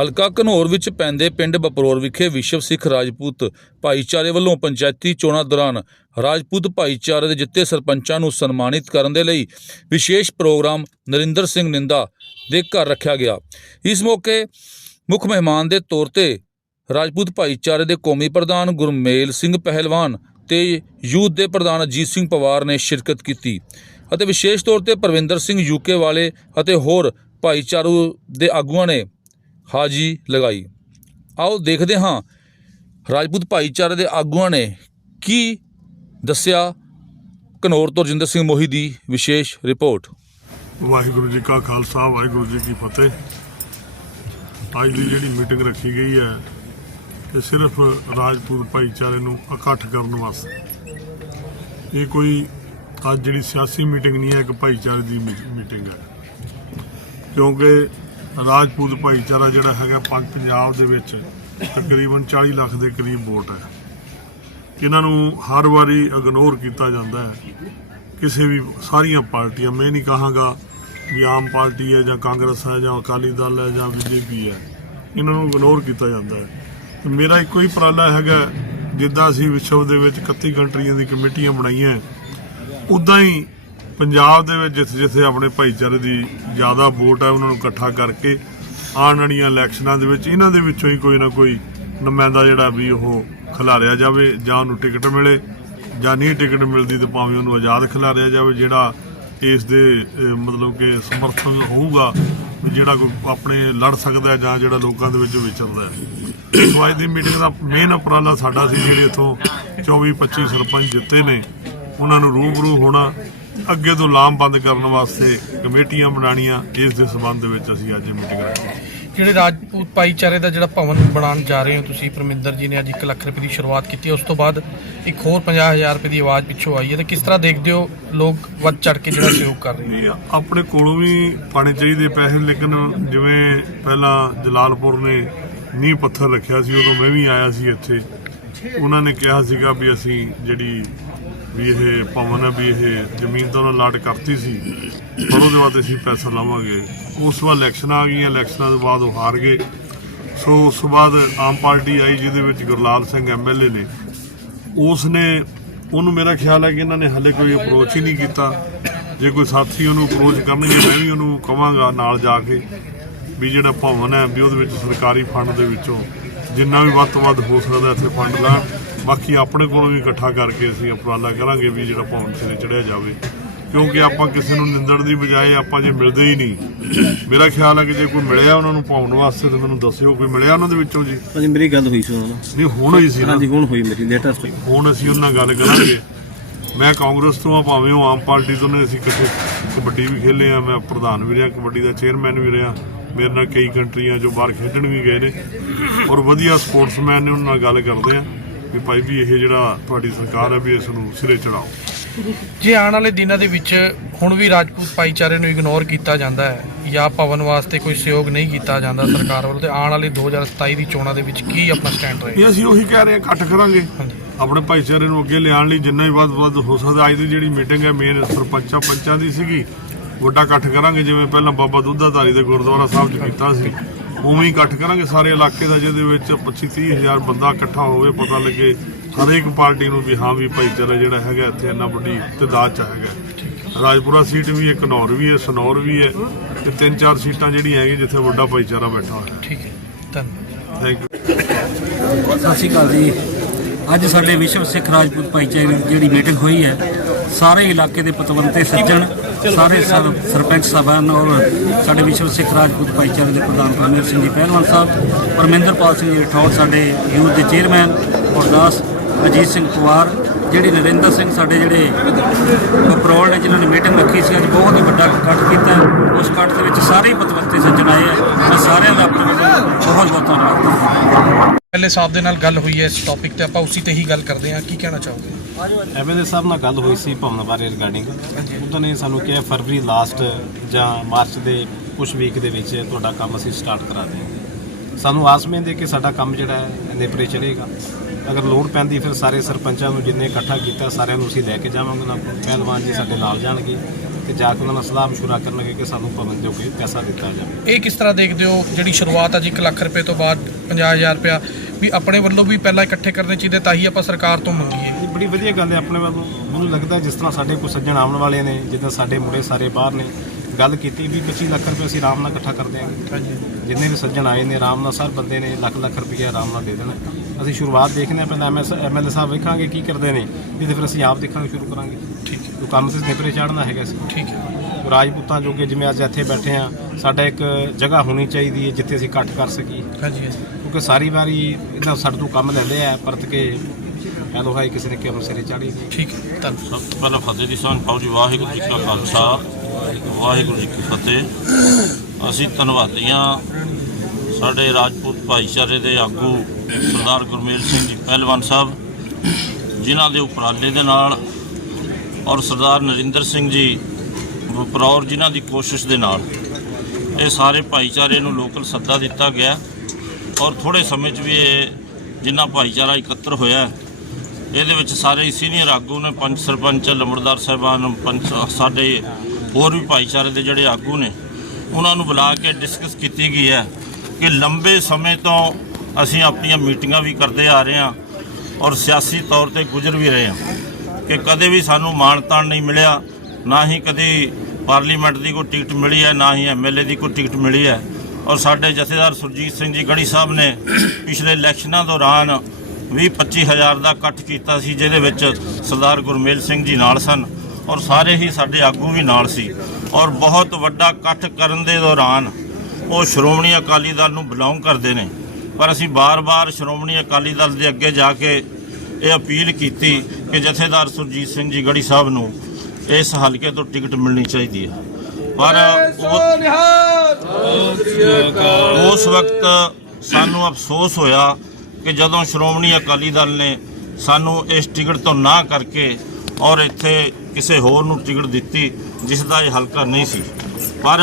ਹਲਕਾ ਘਨੌਰ ਵਿੱਚ ਪੈਂਦੇ ਪਿੰਡ ਬਪਰੋਰ ਵਿਖੇ ਵਿਸ਼ਵ ਸਿੱਖ ਰਾਜਪੂਤ ਭਾਈਚਾਰੇ ਵੱਲੋਂ ਪੰਚਾਇਤੀ ਚੋਣਾਂ ਦੌਰਾਨ ਰਾਜਪੂਤ ਭਾਈਚਾਰੇ ਦੇ ਜਿੱਤੇ ਸਰਪੰਚਾਂ ਨੂੰ ਸਨਮਾਨਿਤ ਕਰਨ ਦੇ ਲਈ ਵਿਸ਼ੇਸ਼ ਪ੍ਰੋਗਰਾਮ ਨਰਿੰਦਰ ਸਿੰਘ ਨਿੰਦਾ ਦੇ ਘਰ ਰੱਖਿਆ ਗਿਆ। ਇਸ ਮੌਕੇ ਮੁੱਖ ਮਹਿਮਾਨ ਦੇ ਤੌਰ ਤੇ ਰਾਜਪੂਤ ਭਾਈਚਾਰੇ ਦੇ ਕੌਮੀ ਪ੍ਰਧਾਨ ਗੁਰਮੇਲ ਸਿੰਘ ਪਹਿਲਵਾਨ ਤੇ ਯੂਥ ਦੇ ਪ੍ਰਧਾਨ ਅਜੀਤ ਸਿੰਘ ਪਵਾਰ ਨੇ ਸ਼ਿਰਕਤ ਕੀਤੀ। ਅਤੇ ਵਿਸ਼ੇਸ਼ ਤੌਰ ਤੇ ਪਰਵਿੰਦਰ ਸਿੰਘ ਯੂਕੇ ਵਾਲੇ ਅਤੇ ਹੋਰ ਭਾਈਚਾਰੂ ਦੇ ਆਗੂਆਂ ਨੇ ਹਾਜੀ ਲਗਾਈ। ਆਓ ਦੇਖਦੇ ਹਾਂ ਰਾਜਪੂਤ ਭਾਈਚਾਰੇ ਦੇ ਆਗੂਆਂ ਨੇ ਕੀ ਦੱਸਿਆ ਘਨੌਰ ਤੋਂ ਰਜਿੰਦਰ ਸਿੰਘ ਮੋਹੀ ਦੀ ਵਿਸ਼ੇਸ਼ ਰਿਪੋਰਟ। ਵਾਹਿਗੁਰੂ ਜੀ ਕਾ ਖਾਲਸਾ, ਵਾਹਿਗੁਰੂ ਜੀ ਕੀ ਫਤਿਹ। ਅੱਜ ਦੀ ਜਿਹੜੀ ਮੀਟਿੰਗ ਰੱਖੀ ਗਈ ਹੈ ਇਹ ਸਿਰਫ ਰਾਜਪੂਤ ਭਾਈਚਾਰੇ ਨੂੰ ਇਕੱਠ ਕਰਨ ਵਾਸਤੇ। ਇਹ ਕੋਈ ਅੱਜ ਜਿਹੜੀ ਸਿਆਸੀ ਮੀਟਿੰਗ ਨਹੀਂ ਹੈ, ਇੱਕ ਭਾਈਚਾਰੇ ਦੀ ਮੀ- ਮੀਟਿੰਗ ਹੈ। ਕਿਉਂਕਿ ਰਾਜਪੂਤ ਭਾਈਚਾਰਾ ਜਿਹੜਾ ਹੈਗਾ ਪੰਜ ਪੰਜਾਬ ਦੇ ਵਿੱਚ ਤਕਰੀਬਨ 40 ਲੱਖ ਦੇ ਕਰੀਬ ਵੋਟ ਹੈ। ਇਹਨਾਂ ਨੂੰ ਹਰ ਵਾਰੀ ਇਗਨੋਰ ਕੀਤਾ ਜਾਂਦਾ ਹੈ। ਕਿਸੇ ਵੀ, ਸਾਰੀਆਂ ਪਾਰਟੀਆਂ, ਮੈਂ ਨਹੀਂ ਕਹਾਂਗਾ ਵੀ ਆਮ ਪਾਰਟੀ ਹੈ ਜਾਂ ਕਾਂਗਰਸ ਹੈ ਜਾਂ ਅਕਾਲੀ ਦਲ ਹੈ ਜਾਂ ਬੀਜੇਪੀ ਹੈ। ਇਹਨਾਂ ਨੂੰ ਇਗਨੋਰ ਕੀਤਾ ਜਾਂਦਾ ਹੈ। ਤੇ ਮੇਰਾ ਇੱਕੋ ਹੀ ਉਪਰਾਲਾ ਹੈਗਾ, ਜਿੱਦਾਂ ਅਸੀਂ ਵਿਸ਼ਵ ਦੇ ਵਿੱਚ 31 ਕੰਟਰੀਆਂ ਦੀ ਕਮੇਟੀਆਂ ਬਣਾਈਆਂ ਉਦਾਂ ਹੀ ਪੰਜਾਬ ਦੇ ਵਿੱਚ ਜਿੱਥੇ ਜਿੱਥੇ ਆਪਣੇ ਭਾਈਚਾਰੇ ਦੀ ਜ਼ਿਆਦਾ ਵੋਟ ਹੈ ਉਹਨਾਂ ਨੂੰ ਇਕੱਠਾ ਕਰਕੇ ਆਉਣ ਵਾਲੀਆਂ ਇਲੈਕਸ਼ਨਾਂ ਦੇ ਵਿੱਚ ਇਹਨਾਂ ਦੇ ਵਿੱਚੋਂ ਹੀ ਕੋਈ ਨਾ ਕੋਈ ਨੁਮਾਇੰਦਾ ਜਿਹੜਾ ਵੀ ਉਹ ਖਿਲਾਰਿਆ ਜਾਵੇ, ਜਾਂ ਉਹਨੂੰ ਟਿਕਟ ਮਿਲੇ, ਜਾਂ ਨਹੀਂ ਟਿਕਟ ਮਿਲਦੀ ਤਾਂ ਭਾਵੇਂ ਉਹਨੂੰ ਆਜ਼ਾਦ ਖਿਲਾਰਿਆ ਜਾਵੇ, ਜਿਹੜਾ ਇਸ ਦੇ ਮਤਲਬ ਕਿ ਸਮਰਥਨ ਹੋਊਗਾ, ਵੀ ਜਿਹੜਾ ਕੋਈ ਆਪਣੇ ਲੜ ਸਕਦਾ ਜਾਂ ਜਿਹੜਾ ਲੋਕਾਂ ਦੇ ਵਿੱਚ ਵਿਚਰਦਾ ਹੈ। ਸੋ ਅੱਜ ਦੀ ਮੀਟਿੰਗ ਦਾ ਮੇਨ ਉਪਰਾਲਾ ਸਾਡਾ ਸੀ, ਜਿਹੜੇ ਇਥੋਂ 24 25 ਸਰਪੰਚ ਜਿੱਤੇ ਨੇ ਉਹਨਾਂ ਨੂੰ ਰੂਬਰੂ ਹੋਣਾ ਅੱਗੇ ਤੋਂ ਲਾਮਬੰਦ ਕਰਨ ਵਾਸਤੇ ਕਮੇਟੀਆਂ ਬਣਾਉਣੀਆਂ ਇਸ ਦੇ ਸਬੰਧ ਵਿੱਚ ਅਸੀਂ ਅੱਜ ਮੀਟਿੰਗ ਰੱਖੀ ਜਿਹੜੇ ਰਾਜਪੂਤ ਭਾਈਚਾਰੇ ਦਾ ਜਿਹੜਾ ਭਵਨ ਬਣਾਉਣ ਜਾ ਰਹੇ ਹੋ ਤੁਸੀਂ ਪਰਮਿੰਦਰ ਜੀ ਨੇ ਅੱਜ 1 ਲੱਖ ਰੁਪਏ ਦੀ ਸ਼ੁਰੂਆਤ ਕੀਤੀ ਉਸ ਤੋਂ ਬਾਅਦ ਇੱਕ ਹੋਰ 50000 ਰੁਪਏ ਦੀ ਆਵਾਜ਼ ਪਿੱਛੋਂ ਆਈ ਹੈ। ਤੇ ਕਿਸ ਤਰ੍ਹਾਂ ਦੇਖਦੇ ਹੋ ਲੋਕ ਵੱਧ ਚੜ ਕੇ ਜਿਹੜਾ ਸਹਿਯੋਗ ਕਰ ਰਹੇ ਨੇ? ਆਪਣੇ ਕੋਲੋਂ ਵੀ ਪਾਣੇ ਚਾਹੀਦੇ ਪੈਸੇ ਲੇਕਿਨ ਜਿਵੇਂ ਪਹਿਲਾਂ ਜਲਾਲਪੁਰ ਨੇ ਨੀਂਹ ਪੱਥਰ ਰੱਖਿਆ ਸੀ ਉਦੋਂ ਮੈਂ ਵੀ ਆਇਆ ਸੀ ਇੱਥੇ। ਉਹਨਾਂ ਨੇ ਕਿਹਾ ਸੀਗਾ ਵੀ ਅਸੀਂ ਜਿਹੜੀ ਵੀ ਇਹ ਭਵਨ ਹੈ, ਵੀ ਇਹ ਜ਼ਮੀਨ ਤਾਂ ਉਹਨਾਂ ਲਾਟ ਕਰਤੀ ਸੀ, ਪਰ ਉਹਦੇ ਬਾਅਦ ਅਸੀਂ ਪੈਸਾ ਲਾਵਾਂਗੇ। ਉਸ ਤੋਂ ਬਾਅਦ ਇਲੈਕਸ਼ਨ ਆ ਗਈਆਂ ਇਲੈਕਸ਼ਨਾਂ ਤੋਂ ਬਾਅਦ ਉਹ ਹਾਰ ਗਏ। ਸੋ ਉਸ ਤੋਂ ਬਾਅਦ ਆਮ ਪਾਰਟੀ ਆਈ, ਜਿਹਦੇ ਵਿੱਚ ਗੁਰਲਾਲ ਸਿੰਘ ਐਮਐਲਏ ਨੇ ਉਸ ਨੇ। ਉਹਨੂੰ ਮੇਰਾ ਖਿਆਲ ਹੈ ਕਿ ਇਹਨਾਂ ਨੇ ਹਲੇ ਕੋਈ ਅਪਰੋਚ ਹੀ ਨਹੀਂ ਕੀਤਾ। ਜੇ ਕੋਈ ਸਾਥੀ ਉਹਨੂੰ ਅਪਰੋਚ ਕਰਨਗੇ, ਮੈਂ ਵੀ ਉਹਨੂੰ ਕਵਾਂਗਾ ਨਾਲ ਜਾ ਕੇ ਵੀ ਜਿਹੜਾ ਭਵਨ ਹੈ, ਵੀ ਉਹਦੇ ਵਿੱਚ ਸਰਕਾਰੀ ਫੰਡ ਦੇ ਵਿੱਚੋਂ ਜਿੰਨਾ ਵੀ ਵੱਧ ਤੋਂ ਵੱਧ ਹੋ ਸਕਦਾ ਇੱਥੇ ਫੰਡ ਲਾਣ। ਬਾਕੀ ਆਪਣੇ ਕੋਲੋਂ ਵੀ ਇਕੱਠਾ ਕਰਕੇ ਅਸੀਂ ਉਪਰਾਲਾ ਕਰਾਂਗੇ ਵੀ ਜਿਹੜਾ ਭਵਨ ਸਿਰੇ ਚੜਿਆ ਜਾਵੇ। ਕਿਉਂਕਿ ਆਪਾਂ ਕਿਸੇ ਨੂੰ ਨਿੰਦਣ ਦੀ ਬਜਾਏ ਆਪਾਂ ਜੇ ਮਿਲਦੇ ਹੀ ਨਹੀਂ। ਮੇਰਾ ਖਿਆਲ ਹੈ ਕਿ ਜੇ ਕੋਈ ਮਿਲਿਆ ਉਹਨਾਂ ਨੂੰ ਭਵਨ ਵਾਸਤੇ ਤਾਂ ਮੈਨੂੰ ਦੱਸਿਓ ਕੋਈ ਮਿਲਿਆ ਉਹਨਾਂ ਦੇ ਵਿੱਚੋਂ ਜੀ। ਹਾਂਜੀ ਮੇਰੀ ਗੱਲ ਹੋਈ ਸੀ ਉਹਨਾਂ ਨਾਲ। ਨਹੀਂ ਹੁਣ ਹੋਈ ਸੀ ਹਾਂਜੀ ਹੁਣ ਹੋਈ ਮੇਰੀ ਲੇਟੈਸਟ ਹੁਣ ਅਸੀਂ ਉਹਨਾਂ ਨਾਲ ਗੱਲ ਕਰਾਂਗੇ। ਮੈਂ ਕਾਂਗਰਸ ਤੋਂ ਆ ਭਾਵੇਂ ਉਹ ਆਮ ਪਾਰਟੀ ਤੋਂ ਨੇ ਅਸੀਂ ਇਕੱਠੇ ਕਬੱਡੀ ਵੀ ਖੇਲੇ ਆ। ਮੈਂ ਪ੍ਰਧਾਨ ਵੀ ਰਿਹਾ ਕਬੱਡੀ ਦਾ ਚੇਅਰਮੈਨ ਵੀ ਰਿਹਾ। ਮੇਰੇ ਨਾਲ ਕਈ ਕੰਟਰੀਆਂ ਜੋ ਬਾਹਰ ਖੇਡਣ ਵੀ ਗਏ ਨੇ। ਔਰ ਵਧੀਆ ਸਪੋਰਟਸਮੈਨ ਨੇ ਉਹਨਾਂ ਨਾਲ ਗੱਲ ਕਰਦੇ ਆ। ਵੀ ਭਾਈ ਵੀ ਇਹ ਜਿਹੜਾ ਤੁਹਾਡੀ ਸਰਕਾਰ ਹੈ ਵੀ ਇਸ ਨੂੰ ਸਿਰੇ ਚੜਾਓ। ਜੇ ਆਉਣ ਵਾਲੇ ਦਿਨਾਂ ਦੇ ਵਿੱਚ ਹੁਣ ਵੀ ਰਾਜਪੂਤ ਭਾਈਚਾਰੇ ਨੂੰ ਇਗਨੋਰ ਕੀਤਾ ਜਾਂਦਾ ਹੈ ਜਾਂ ਭਵਨ ਵਾਸਤੇ ਕੋਈ ਸਹਿਯੋਗ ਨਹੀਂ ਕੀਤਾ ਜਾਂਦਾ ਸਰਕਾਰ ਵੱਲੋਂ ਤੇ ਆਉਣ ਵਾਲੇ 2027 ਦੀ ਚੋਣਾਂ ਦੇ ਵਿੱਚ ਕੀ ਆਪਣਾ ਸਟੈਂਡ ਇਹ ਅਸੀਂ ਉਹੀ ਕਹਿ ਰਹੇ ਹਾਂ ਇਕੱਠ ਕਰਾਂਗੇ। ਆਪਣੇ ਭਾਈਚਾਰੇ ਨੂੰ ਅੱਗੇ ਲਿਆਉਣ ਲਈ ਜਿੰਨਾ ਹੀ ਵੱਧ ਵੱਧ ਹੋ ਸਕਦਾ ਅੱਜ ਦੀ ਜਿਹੜੀ ਮੀਟਿੰਗ ਹੈ ਮੇਨ ਸਰਪੰਚਾਂ ਪੰਚਾਂ ਦੀ ਸੀਗੀ ਵੱਡਾ ਇਕੱਠ ਕਰਾਂਗੇ ਜਿਵੇਂ ਪਹਿਲਾਂ ਬਾਬਾ ਦੁੱਧਾਧਾਰੀ ਦੇ ਗੁਰਦੁਆਰਾ ਸਾਹਿਬ 'ਚ ਕੀਤਾ ਸੀ। ਉਵੇਂ ਹੀ ਇਕੱਠ ਕਰਾਂਗੇ ਸਾਰੇ ਇਲਾਕੇ ਦਾ ਜਿਹਦੇ ਵਿੱਚ 25 30 ਹਜ਼ਾਰ ਬੰਦਾ ਇਕੱਠਾ ਹੋਵੇ ਪਤਾ ਲੱਗੇ ਹਰੇਕ ਪਾਰਟੀ ਨੂੰ ਵੀ ਹਾਂ ਵੀ ਭਾਈਚਾਰਾ ਜਿਹੜਾ ਹੈਗਾ ਇੱਥੇ ਇੰਨਾ ਵੱਡੀ ਤਦਾਦ 'ਚ ਹੈਗਾ। ਰਾਜਪੁਰਾ ਸੀਟ ਵੀ ਹੈ ਘਨੌਰ ਵੀ ਹੈ ਸਨੌਰ ਵੀ ਹੈ ਤੇ ਤਿੰਨ ਚਾਰ ਸੀਟਾਂ ਜਿਹੜੀਆਂ ਹੈਗੀਆਂ ਜਿੱਥੇ ਵੱਡਾ ਭਾਈਚਾਰਾ ਬੈਠਾ ਹੋਇਆ। ਠੀਕ ਹੈ ਧੰਨਵਾਦ। ਥੈਂਕ ਯੂ ਸਤਿ ਸ਼੍ਰੀ ਅਕਾਲ ਜੀ। ਅੱਜ ਸਾਡੇ ਵਿਸ਼ਵ ਸਿੱਖ ਰਾਜਪੂਤ ਭਾਈਚਾਰੇ ਦੀ ਜਿਹੜੀ ਮੀਟਿੰਗ ਹੋਈ ਹੈ ਸਾਰੇ ਇਲਾਕੇ ਦੇ ਪਤਵੰਤੇ ਸੱਜਣ ਸਾਰੇ ਸਰ- ਸਰਪੰਚ ਸਾਹਿਬਾਨ ਔਰ ਸਾਡੇ ਵਿਸ਼ਵ ਸਿੱਖ ਰਾਜਪੂਤ ਭਾਈਚਾਰੇ ਦੇ ਪ੍ਰਧਾਨ ਪਰਮੇਸ਼ਰ ਸਿੰਘ ਜੀ ਪਹਿਲਵਾਨ ਸਾਹਿਬ ਪਰਮਿੰਦਰਪਾਲ ਸਿੰਘ ਜੀ ਰਠੌੜ ਸਾਡੇ ਯੂਥ ਦੇ ਚੇਅਰਮੈਨ ਗੁਰਦਾਸ ਅਜੀਤ ਸਿੰਘ ਪਵਾਰ ਜਿਹੜੀ ਨਰਿੰਦਰ ਸਿੰਘ ਸਾਡੇ ਜਿਹੜੇ ਕਪਰੋਲ ਨੇ ਜਿਨ੍ਹਾਂ ਨੇ ਮੀਟਿੰਗ ਰੱਖੀ ਸੀ ਅੱਜ ਬਹੁਤ ਹੀ ਵੱਡਾ ਇਕੱਠ ਕੀਤਾ। ਉਸ ਇਕੱਠ ਦੇ ਵਿੱਚ ਸਾਰੇ ਹੀ ਪਤਵੰਤੇ ਸੱਜਣ ਆਏ ਮੈਂ ਸਾਰਿਆਂ ਦਾ ਆਪਣੇ ਵੱਲੋਂ ਬਹੁਤ ਬਹੁਤ ਧੰਨਵਾਦ ਪਹਿਲੇ ਸਾਹਿਬ ਦੇ ਨਾਲ ਗੱਲ ਹੋਈ ਹੈ ਇਸ ਟੌਪਿਕ ਤੇ ਆਪਾਂ ਉਸੇ ਤੇ ਹੀ ਗੱਲ ਕਰਦੇ ਹਾਂ। ਕੀ ਕਹਿਣਾ ਚਾਹੋਗੇ? ਐਮਐਲਏ ਸਾਹਿਬ ਨਾਲ ਗੱਲ ਹੋਈ ਸੀ ਭਵਨ ਬਾਰੇ ਰਿਗਾਰਡਿੰਗ ਉਹਨਾਂ ਨੇ ਸਾਨੂੰ ਕਿਹਾ ਫਰਵਰੀ ਲਾਸਟ ਜਾਂ ਮਾਰਚ ਦੇ ਕੁਝ ਵੀਕ ਦੇ ਵਿੱਚ ਤੁਹਾਡਾ ਕੰਮ ਅਸੀਂ ਸਟਾਰਟ ਕਰਾ ਦੇਵਾਂਗੇ। ਸਾਨੂੰ ਆਸ ਉਮੀਦ ਹੈ ਕਿ ਸਾਡਾ ਕੰਮ ਜਿਹੜਾ ਹੈ ਨੇਪਰੇ ਚੜੇਗਾ ਅਗਰ ਲੋੜ ਪੈਂਦੀ ਫਿਰ ਸਾਰੇ ਸਰਪੰਚਾਂ ਨੂੰ ਜਿੰਨੇ ਇਕੱਠਾ ਕੀਤਾ ਸਾਰਿਆਂ ਨੂੰ ਅਸੀਂ ਲੈ ਕੇ ਜਾਵਾਂਗੇ। ਕੋਲ ਪਹਿਲਵਾਨ ਜੀ ਸਾਡੇ ਨਾਲ ਜਾਣਗੇ। ਤੇ ਜਾ ਕੇ ਉਹਨਾਂ ਨਾਲ ਸਲਾਹ ਮਸ਼ਵਰਾ ਕਰਨਗੇ ਕਿ ਸਾਨੂੰ ਭਵਨ ਜੋ ਕਿ ਪੈਸਾ ਦਿੱਤਾ ਜਾਵੇ। ਇਹ ਕਿਸ ਤਰ੍ਹਾਂ ਦੇਖਦੇ ਹੋ ਜਿਹੜੀ ਸ਼ੁਰੂਆਤ ਅੱਜ 1 ਲੱਖ ਰੁਪਏ ਤੋਂ ਬਾਅਦ 50000 ਰੁਪਇਆ ਵੀ ਆਪਣੇ ਵੱਲੋਂ ਵੀ ਪਹਿਲਾਂ ਇਕੱਠੇ ਕਰਨੇ ਚਾਹੀਦੇ ਤਾਂ ਹੀ ਆਪਾਂ ਸਰਕਾਰ ਤੋਂ ਮੰਗੀਏ? ਇਹ ਬੜੀ ਵਧੀਆ ਗੱਲ ਹੈ ਆਪਣੇ ਵੱਲੋਂ। ਮੈਨੂੰ ਲੱਗਦਾ ਜਿਸ ਤਰ੍ਹਾਂ ਸਾਡੇ ਕੋਈ ਸੱਜਣ ਆਉਣ ਵਾਲੇ ਨੇ ਜਿੱਦਾਂ ਸਾਡੇ ਮੁੰਡੇ ਸਾਰੇ ਬਾਹਰ ਨੇ ਗੱਲ ਕੀਤੀ ਵੀ 25 ਲੱਖ ਰੁਪਏ ਅਸੀਂ ਆਰਾਮ ਨਾਲ ਇਕੱਠਾ ਕਰ ਦਿਆਂਗੇ। ਹਾਂਜੀ। ਜਿੰਨੇ ਵੀ ਸੱਜਣ ਆਏ ਨੇ ਆਰਾਮ ਨਾਲ ਸਰ ਬੰਦੇ ਨੇ ਲੱਖ ਲੱਖ ਰੁਪਏ ਆਰਾਮ ਨਾਲ ਦੇ ਦੇਣਾ। ਅਸੀਂ ਸ਼ੁਰੂਆਤ ਦੇਖਦੇ ਹਾਂ ਪਹਿਲਾਂ ਐਮਐਸ ਐਮਐਲਏ ਸਾਹਿਬ ਵੇਖਾਂਗੇ ਕੀ ਕਰਦੇ ਨੇ। ਤੇ ਫਿਰ ਅਸੀਂ ਆਪ ਦੇਖਾਂਗੇ ਸ਼ੁਰੂ ਕਰਾਂਗੇ। ਠੀਕ ਹੈ। ਜੋ ਕੰਮ ਤੇ ਨਿਪਰੇ ਚਾੜਨਾ ਹੈਗਾ ਸੀ। ਠੀਕ ਹੈ। ਰਾਜਪੂਤਾਂ ਜੋਗੇ ਜਿਵੇਂ ਅੱਜ ਇੱਥੇ ਬੈਠੇ ਆ ਸਾਡਾ ਇੱਕ ਜਗ੍ਹਾ ਹੋਣੀ ਚਾਹੀਦੀ ਹੈ ਜਿੱਥੇ ਅਸੀਂ ਇਕੱਠ ਕਰ ਸਕੀਏ। ਹਾਂਜੀ ਹਾਂਜੀ। ਕਿਉਂਕਿ ਸਾਰੀ ਵਾਰੀ ਇਹਨਾਂ ਸਾਡੇ ਤੋਂ ਕੰਮ ਲੈਂਦੇ ਆ ਪਰਤ ਕੇ ਕਹਿ ਲੋ ਹੈ ਕਿਸੇ ਨੇ ਕੰਮ ਸਿਰੇ ਚਾੜੀ ਨਹੀਂ। ਠੀਕ ਹੈ ਧੰਨਵਾਦ। ਸਭ ਤੋਂ ਪਹਿਲਾਂ ਫਤਿਹ ਦੀ ਪਾਓ ਜੀ ਵਾਹਿਗੁਰੂ ਜੀ ਕਾ ਖਾਲਸਾ ਵਾਹਿਗੁਰੂ ਜੀ ਕੀ ਫਤਿਹ। ਅਸੀਂ ਧੰਨਵਾਦੀ ਹਾਂ ਸਾਡੇ ਰਾਜਪੂਤ ਭਾਈਚਾਰੇ ਦੇ ਆਗੂ ਸਰਦਾਰ ਗੁਰਮੇਲ ਸਿੰਘ ਜੀ ਪਹਿਲਵਾਨ ਸਾਹਿਬ, ਜਿਨ੍ਹਾਂ ਦੇ ਉਪਰਾਲੇ ਦੇ ਨਾਲ ਔਰ ਸਰਦਾਰ ਨਰਿੰਦਰ ਸਿੰਘ ਜੀ ਵਪਰੌਰ ਜਿਨ੍ਹਾਂ ਦੀ ਕੋਸ਼ਿਸ਼ ਦੇ ਨਾਲ ਇਹ ਸਾਰੇ ਭਾਈਚਾਰੇ ਨੂੰ ਲੋਕਲ ਸੱਦਾ ਦਿੱਤਾ ਗਿਆ ਔਰ ਥੋੜੇ ਸਮੇਂ 'ਚ ਵੀ ਇਹ ਜਿੰਨਾ ਭਾਈਚਾਰਾ ਇਕੱਤਰ ਹੋਇਆ ਇਹਦੇ ਵਿੱਚ ਸਾਰੇ ਸੀਨੀਅਰ ਆਗੂ ਨੇ, ਪੰਚ ਸਰਪੰਚ, ਲੰਬੜਦਾਰ ਸਾਹਿਬਾਨ, ਪੰਚ ਸਾਡੇ ਹੋਰ ਵੀ ਭਾਈਚਾਰੇ ਦੇ ਜਿਹੜੇ ਆਗੂ ਨੇ, ਉਹਨਾਂ ਨੂੰ ਬੁਲਾ ਕੇ ਡਿਸਕਸ ਕੀਤੀ ਗਈ ਹੈ ਕਿ ਲੰਬੇ ਸਮੇਂ ਤੋਂ ਅਸੀਂ ਆਪਣੀਆਂ ਮੀਟਿੰਗਾਂ ਵੀ ਕਰਦੇ ਆ ਰਹੇ ਹਾਂ ਔਰ ਸਿਆਸੀ ਤੌਰ ਤੇ ਗੁਜ਼ਰ ਵੀ ਰਹੇ ਹਾਂ ਕਿ ਕਦੇ ਵੀ ਸਾਨੂੰ ਮਾਣ-ਤਾਣ ਨਹੀਂ ਮਿਲਿਆ, ਨਾ ਹੀ ਕਦੇ ਪਾਰਲੀਮੈਂਟ ਦੀ ਕੋਈ ਟਿਕਟ ਮਿਲੀ ਹੈ, ਨਾ ਹੀ ਐਮਐਲਏ ਦੀ ਕੋਈ ਟਿਕਟ ਮਿਲੀ ਹੈ। ਔਰ ਸਾਡੇ ਜਥੇਦਾਰ ਸੁਰਜੀਤ ਸਿੰਘ ਜੀ ਗੜੀ ਸਾਹਿਬ ਨੇ ਪਿਛਲੇ ਇਲੈਕਸ਼ਨਾਂ ਦੌਰਾਨ 20-25 ਹਜ਼ਾਰ ਦਾ ਇਕੱਠ ਕੀਤਾ ਸੀ, ਜਿਹਦੇ ਵਿੱਚ ਸਰਦਾਰ ਗੁਰਮੇਲ ਸਿੰਘ ਜੀ ਨਾਲ ਸਨ ਔਰ ਸਾਰੇ ਹੀ ਸਾਡੇ ਆਗੂ ਵੀ ਨਾਲ ਸੀ। ਔਰ ਬਹੁਤ ਵੱਡਾ ਇਕੱਠ ਕਰਨ ਦੇ ਦੌਰਾਨ ਉਹ ਸ਼੍ਰੋਮਣੀ ਅਕਾਲੀ ਦਲ ਨੂੰ ਬਿਲੋਂਗ ਕਰਦੇ ਨੇ। ਪਰ ਅਸੀਂ ਬਾਰ-ਬਾਰ ਸ਼੍ਰੋਮਣੀ ਅਕਾਲੀ ਦਲ ਦੇ ਅੱਗੇ ਜਾ ਕੇ ਇਹ ਅਪੀਲ ਕੀਤੀ ਕਿ ਜਥੇਦਾਰ ਸੁਰਜੀਤ ਸਿੰਘ ਜੀ ਗੜੀ ਸਾਹਿਬ ਨੂੰ ਇਸ ਹਲਕੇ ਤੋਂ ਟਿਕਟ ਮਿਲਣੀ ਚਾਹੀਦੀ ਹੈ। ਪਰ ਉਸ ਵਕਤ ਸਾਨੂੰ ਅਫਸੋਸ ਹੋਇਆ ਕਿ ਜਦੋਂ ਸ਼੍ਰੋਮਣੀ ਅਕਾਲੀ ਦਲ ਨੇ ਸਾਨੂੰ ਇਸ ਟਿਕਟ ਤੋਂ ਨਾ ਕਰਕੇ ਔਰ ਇੱਥੇ ਕਿਸੇ ਹੋਰ ਨੂੰ ਟਿਕਟ ਦਿੱਤੀ ਜਿਸ ਦਾ ਇਹ ਹਲਕਾ ਨਹੀਂ ਸੀ। ਪਰ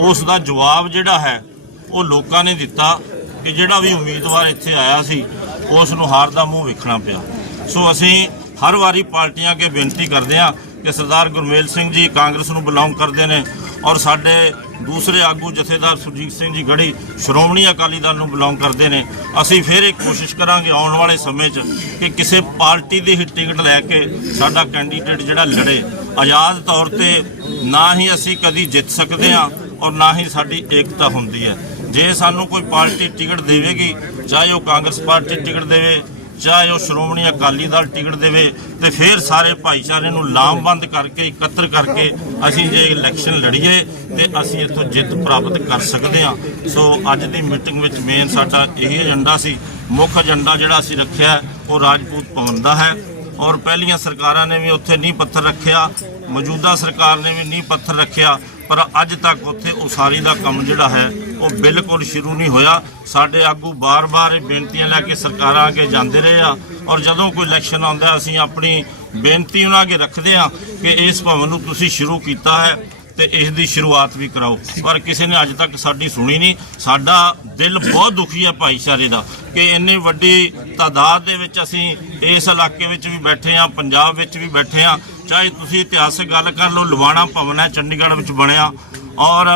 ਉਸ ਦਾ ਜਵਾਬ ਜਿਹੜਾ ਹੈ ਉਹ ਲੋਕਾਂ ਨੇ ਦਿੱਤਾ। ਕਿ ਜਿਹੜਾ ਵੀ ਉਮੀਦਵਾਰ ਇੱਥੇ ਆਇਆ ਸੀ, ਉਸ ਨੂੰ ਹਾਰ ਦਾ ਮੂੰਹ ਵੇਖਣਾ ਪਿਆ। ਸੋ ਅਸੀਂ ਹਰ ਵਾਰੀ ਪਾਰਟੀਆਂ ਅੱਗੇ ਬੇਨਤੀ ਕਰਦੇ ਹਾਂ ਕਿ ਸਰਦਾਰ ਗੁਰਮੇਲ ਸਿੰਘ ਜੀ ਕਾਂਗਰਸ ਨੂੰ ਬਿਲੋਂਗ ਕਰਦੇ ਨੇ ਔਰ ਸਾਡੇ ਦੂਸਰੇ ਆਗੂ ਜਥੇਦਾਰ ਸੁਰਜੀਤ ਸਿੰਘ ਜੀ ਗੜੀ ਸ਼੍ਰੋਮਣੀ ਅਕਾਲੀ ਦਲ ਨੂੰ ਬਿਲੋਂਗ ਕਰਦੇ ਨੇ। ਅਸੀਂ ਫਿਰ ਇਹ ਕੋਸ਼ਿਸ਼ ਕਰਾਂਗੇ ਆਉਣ ਵਾਲੇ ਸਮੇਂ 'ਚ ਕਿ ਕਿਸੇ ਪਾਰਟੀ ਦੀ ਹੀ ਟਿਕਟ ਲੈ ਕੇ ਸਾਡਾ ਕੈਂਡੀਡੇਟ ਜਿਹੜਾ ਲੜੇ। ਆਜ਼ਾਦ ਤੌਰ ਤੇ ਨਾ ਹੀ ਅਸੀਂ ਕਦੀ ਜਿੱਤ ਸਕਦੇ ਹਾਂ ਔਰ ਨਾ ਹੀ ਸਾਡੀ ਏਕਤਾ ਹੁੰਦੀ ਹੈ। ਜੇ ਸਾਨੂੰ ਕੋਈ ਪਾਰਟੀ ਟਿਕਟ ਦੇਵੇਗੀ, ਚਾਹੇ ਉਹ ਕਾਂਗਰਸ ਪਾਰਟੀ ਟਿਕਟ ਦੇਵੇ, ਚਾਹੇ ਉਹ ਸ਼੍ਰੋਮਣੀ ਅਕਾਲੀ ਦਲ ਟਿਕਟ ਦੇਵੇ, ਤੇ ਫਿਰ ਸਾਰੇ ਭਾਈਚਾਰੇ ਨੂੰ ਲਾਮਬੰਦ ਕਰਕੇ, ਇਕੱਤਰ ਕਰਕੇ ਅਸੀਂ ਜੇ ਇਲੈਕਸ਼ਨ ਲੜੀਏ, ਤੇ ਅਸੀਂ ਇੱਥੋਂ ਜਿੱਤ ਪ੍ਰਾਪਤ ਕਰ ਸਕਦੇ ਹਾਂ। ਸੋ ਅੱਜ ਦੀ ਮੀਟਿੰਗ ਵਿੱਚ ਮੇਨ ਸਾਡਾ ਇਹੀ ਏਜੰਡਾ ਸੀ। ਮੁੱਖ ਏਜੰਡਾ ਜਿਹੜਾ ਅਸੀਂ ਰੱਖਿਆ, ਉਹ ਰਾਜਪੂਤ ਭਵਨ ਦਾ ਹੈ। ਔਰ ਪਹਿਲੀਆਂ ਸਰਕਾਰਾਂ ਨੇ ਵੀ ਉੱਥੇ ਨੀਂਹ ਪੱਥਰ ਰੱਖਿਆ, ਮੌਜੂਦਾ ਸਰਕਾਰ ਨੇ ਵੀ ਨੀਂਹ ਪੱਥਰ ਰੱਖਿਆ, ਪਰ ਅੱਜ ਤੱਕ ਉੱਥੇ ਉਸਾਰੀ ਦਾ ਕੰਮ ਜਿਹੜਾ ਹੈ ਉਹ ਬਿਲਕੁਲ ਸ਼ੁਰੂ ਨਹੀਂ ਹੋਇਆ। ਸਾਡੇ ਆਗੂ ਬਾਰ-ਬਾਰ ਇਹ ਬੇਨਤੀਆਂ ਲੈ ਕੇ ਸਰਕਾਰਾਂ ਅੱਗੇ ਜਾਂਦੇ ਰਹੇ ਆ ਔਰ ਜਦੋਂ ਕੋਈ ਇਲੈਕਸ਼ਨ ਆਉਂਦਾ ਅਸੀਂ ਆਪਣੀ ਬੇਨਤੀ ਉਹਨਾਂ ਅੱਗੇ ਰੱਖਦੇ ਆ ਕਿ ਇਸ ਭਵਨ ਨੂੰ ਤੁਸੀਂ ਸ਼ੁਰੂ ਕੀਤਾ ਹੈ ਤੇ ਇਸ ਦੀ ਸ਼ੁਰੂਆਤ ਵੀ ਕਰਾਓ। ਪਰ ਕਿਸੇ ਨੇ ਅੱਜ ਤੱਕ ਸਾਡੀ ਸੁਣੀ ਨਹੀਂ। ਸਾਡਾ ਦਿਲ ਬਹੁਤ ਦੁਖੀ ਹੈ ਭਾਈਚਾਰੇ ਦਾ ਕਿ ਇੰਨੀ ਵੱਡੀ ਤਾਦਾਦ ਦੇ ਵਿੱਚ ਅਸੀਂ ਇਸ ਇਲਾਕੇ ਵਿੱਚ ਵੀ ਬੈਠੇ ਆ ਪੰਜਾਬ ਵਿੱਚ ਵੀ ਬੈਠੇ ਆ ਚਾਹੇ ਤੁਸੀਂ ਇਤਿਹਾਸਕ ਗੱਲ ਕਰ ਲਓ ਲਵਾਣਾ ਭਵਨ ਹੈ, ਚੰਡੀਗੜ੍ਹ ਵਿੱਚ ਬਣਿਆ। ਔਰ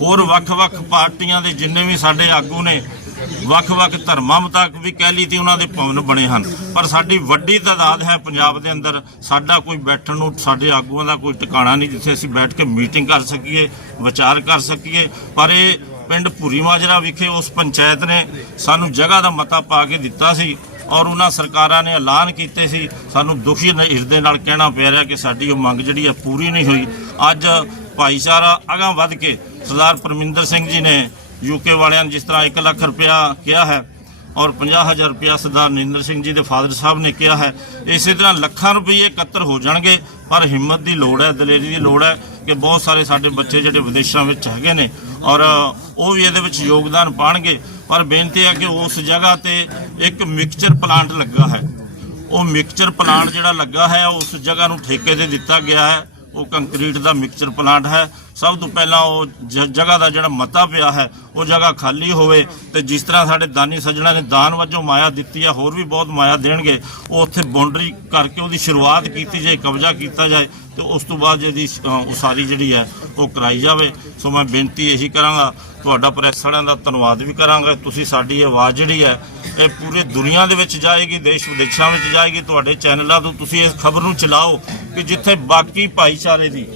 ਹੋਰ ਵੱਖ-ਵੱਖ ਪਾਰਟੀਆਂ ਦੇ ਜਿੰਨੇ ਵੀ ਸਾਡੇ ਆਗੂ ਨੇ ਵੱਖ-ਵੱਖ ਧਰਮਾਂ ਮੁਤਾਬਕ ਵੀ ਕਹਿ ਲਈ ਤੀ ਉਹਨਾਂ ਦੇ ਭਵਨ ਬਣੇ ਹਨ। ਪਰ ਸਾਡੀ ਵੱਡੀ ਤਾਦਾਦ ਹੈ ਪੰਜਾਬ ਦੇ ਅੰਦਰ। ਸਾਡਾ ਕੋਈ ਬੈਠਣ ਨੂੰ, ਸਾਡੇ ਆਗੂਆਂ ਦਾ ਕੋਈ ਟਿਕਾਣਾ ਨਹੀਂ ਜਿੱਥੇ ਅਸੀਂ ਬੈਠ ਕੇ ਮੀਟਿੰਗ ਕਰ ਸਕੀਏ, ਵਿਚਾਰ ਕਰ ਸਕੀਏ। ਪਰ ਇਹ ਪਿੰਡ ਭੂਰੀ ਮਾਜਰਾ ਵਿਖੇ ਉਸ ਪੰਚਾਇਤ ਨੇ ਸਾਨੂੰ ਜਗ੍ਹਾ ਦਾ ਮਤਾ ਪਾ ਕੇ ਦਿੱਤਾ ਸੀ ਔਰ ਉਹਨਾਂ ਸਰਕਾਰਾਂ ਨੇ ਐਲਾਨ ਕੀਤੇ ਸੀ। ਸਾਨੂੰ ਦੁਖੀ ਹਿਰਦੇ ਨਾਲ ਕਹਿਣਾ ਪੈ ਰਿਹਾ ਕਿ ਸਾਡੀ ਉਹ ਮੰਗ ਜਿਹੜੀ ਹੈ ਪੂਰੀ ਨਹੀਂ ਹੋਈ। ਅੱਜ ਭਾਈਚਾਰਾ ਅਗਾਂ ਵੱਧ ਕੇ ਸਰਦਾਰ ਪਰਮਿੰਦਰ ਸਿੰਘ ਜੀ ਨੇ ਯੂਕੇ ਵਾਲਿਆਂ ਨੂੰ ਜਿਸ ਤਰ੍ਹਾਂ 1 ਲੱਖ ਰੁਪਇਆ ਕਿਹਾ ਹੈ ਔਰ 50000 ਰੁਪਇਆ ਸਰਦਾਰ ਨਰਿੰਦਰ ਸਿੰਘ ਜੀ ਦੇ ਫਾਦਰ ਸਾਹਿਬ ਨੇ ਕਿਹਾ ਹੈ, ਇਸੇ ਤਰ੍ਹਾਂ ਲੱਖਾਂ ਰੁਪਏ ਇਕੱਤਰ ਹੋ ਜਾਣਗੇ, ਪਰ ਹਿੰਮਤ ਦੀ ਲੋੜ ਹੈ, ਦਲੇਰੀ ਦੀ ਲੋੜ ਹੈ ਕਿ ਬਹੁਤ ਸਾਰੇ ਸਾਡੇ ਬੱਚੇ ਜਿਹੜੇ ਵਿਦੇਸ਼ਾਂ ਵਿੱਚ ਹੈਗੇ ਨੇ ਔਰ ਉਹ ਵੀ ਇਹਦੇ ਵਿੱਚ ਯੋਗਦਾਨ ਪਾਣਗੇ, ਪਰ ਬੇਨਤੀ ਹੈ ਕਿ ਉਸ ਜਗ੍ਹਾ ਤੇ ਇੱਕ ਮਿਕਸਚਰ ਪਲਾਂਟ ਲੱਗਾ ਹੈ। ਉਹ ਮਿਕਸਚਰ ਪਲਾਂਟ ਜਿਹੜਾ ਲੱਗਾ ਹੈ, ਉਸ ਜਗ੍ਹਾ ਨੂੰ ਠੇਕੇ ਤੇ ਦਿੱਤਾ ਗਿਆ ਹੈ। ਉਹ ਕੰਕਰੀਟ ਦਾ ਮਿਕਸਚਰ ਪਲਾਂਟ ਹੈ। ਸਭ ਤੋਂ ਪਹਿਲਾਂ ਉਹ ਜ- ਜਗ੍ਹਾ ਦਾ ਜਿਹੜਾ ਮਤਾ ਪਿਆ ਹੈ, ਉਹ ਜਗ੍ਹਾ ਖਾਲੀ ਹੋਵੇ ਤੇ ਜਿਸ ਤਰ੍ਹਾਂ ਸਾਡੇ ਦਾਨੀ ਸੱਜਣਾ ਨੇ ਦਾਨ ਵਜੋਂ ਮਾਇਆ ਦਿੱਤੀ ਹੈ ਹੋਰ ਵੀ ਬਹੁਤ ਮਾਇਆ ਦੇਣਗੇ, ਉਹ ਉੱਥੇ ਬਾਉਂਡਰੀ ਕਰਕੇ ਉਹਦੀ ਸ਼ੁਰੂਆਤ ਕੀਤੀ ਜਾਏ, ਕਬਜ਼ਾ ਕੀਤਾ ਜਾਏ ਤੇ ਉਸ ਤੋਂ ਬਾਅਦ ਇਹਦੀ ਉਸਾਰੀ ਜਿਹੜੀ ਹੈ, ਉਹ ਕਰਾਈ ਜਾਵੇ। ਸੋ ਮੈਂ ਬੇਨਤੀ ਇਹੀ ਕਰਾਂਗਾ, ਤੁਹਾਡਾ ਪ੍ਰੈਸ ਵਾਲਿਆਂ ਦਾ ਧੰਨਵਾਦ ਵੀ ਕਰਾਂਗਾ। ਤੁਸੀਂ ਸਾਡੀ ਆਵਾਜ਼ ਜਿਹੜੀ ਹੈ ਇਹ ਪੂਰੇ ਦੁਨੀਆ ਦੇ ਵਿੱਚ ਜਾਏਗੀ, ਦੇਸ਼ ਵਿਦੇਸ਼ਾਂ ਵਿੱਚ ਜਾਏਗੀ, ਤੁਹਾਡੇ ਚੈਨਲਾਂ ਤੋਂ ਤੁਸੀਂ ਇਸ ਖਬਰ ਨੂੰ ਚਲਾਓ ਕਿ ਜਿੱਥੇ ਬਾਕੀ ਭਾਈਚਾਰੇ ਦੀ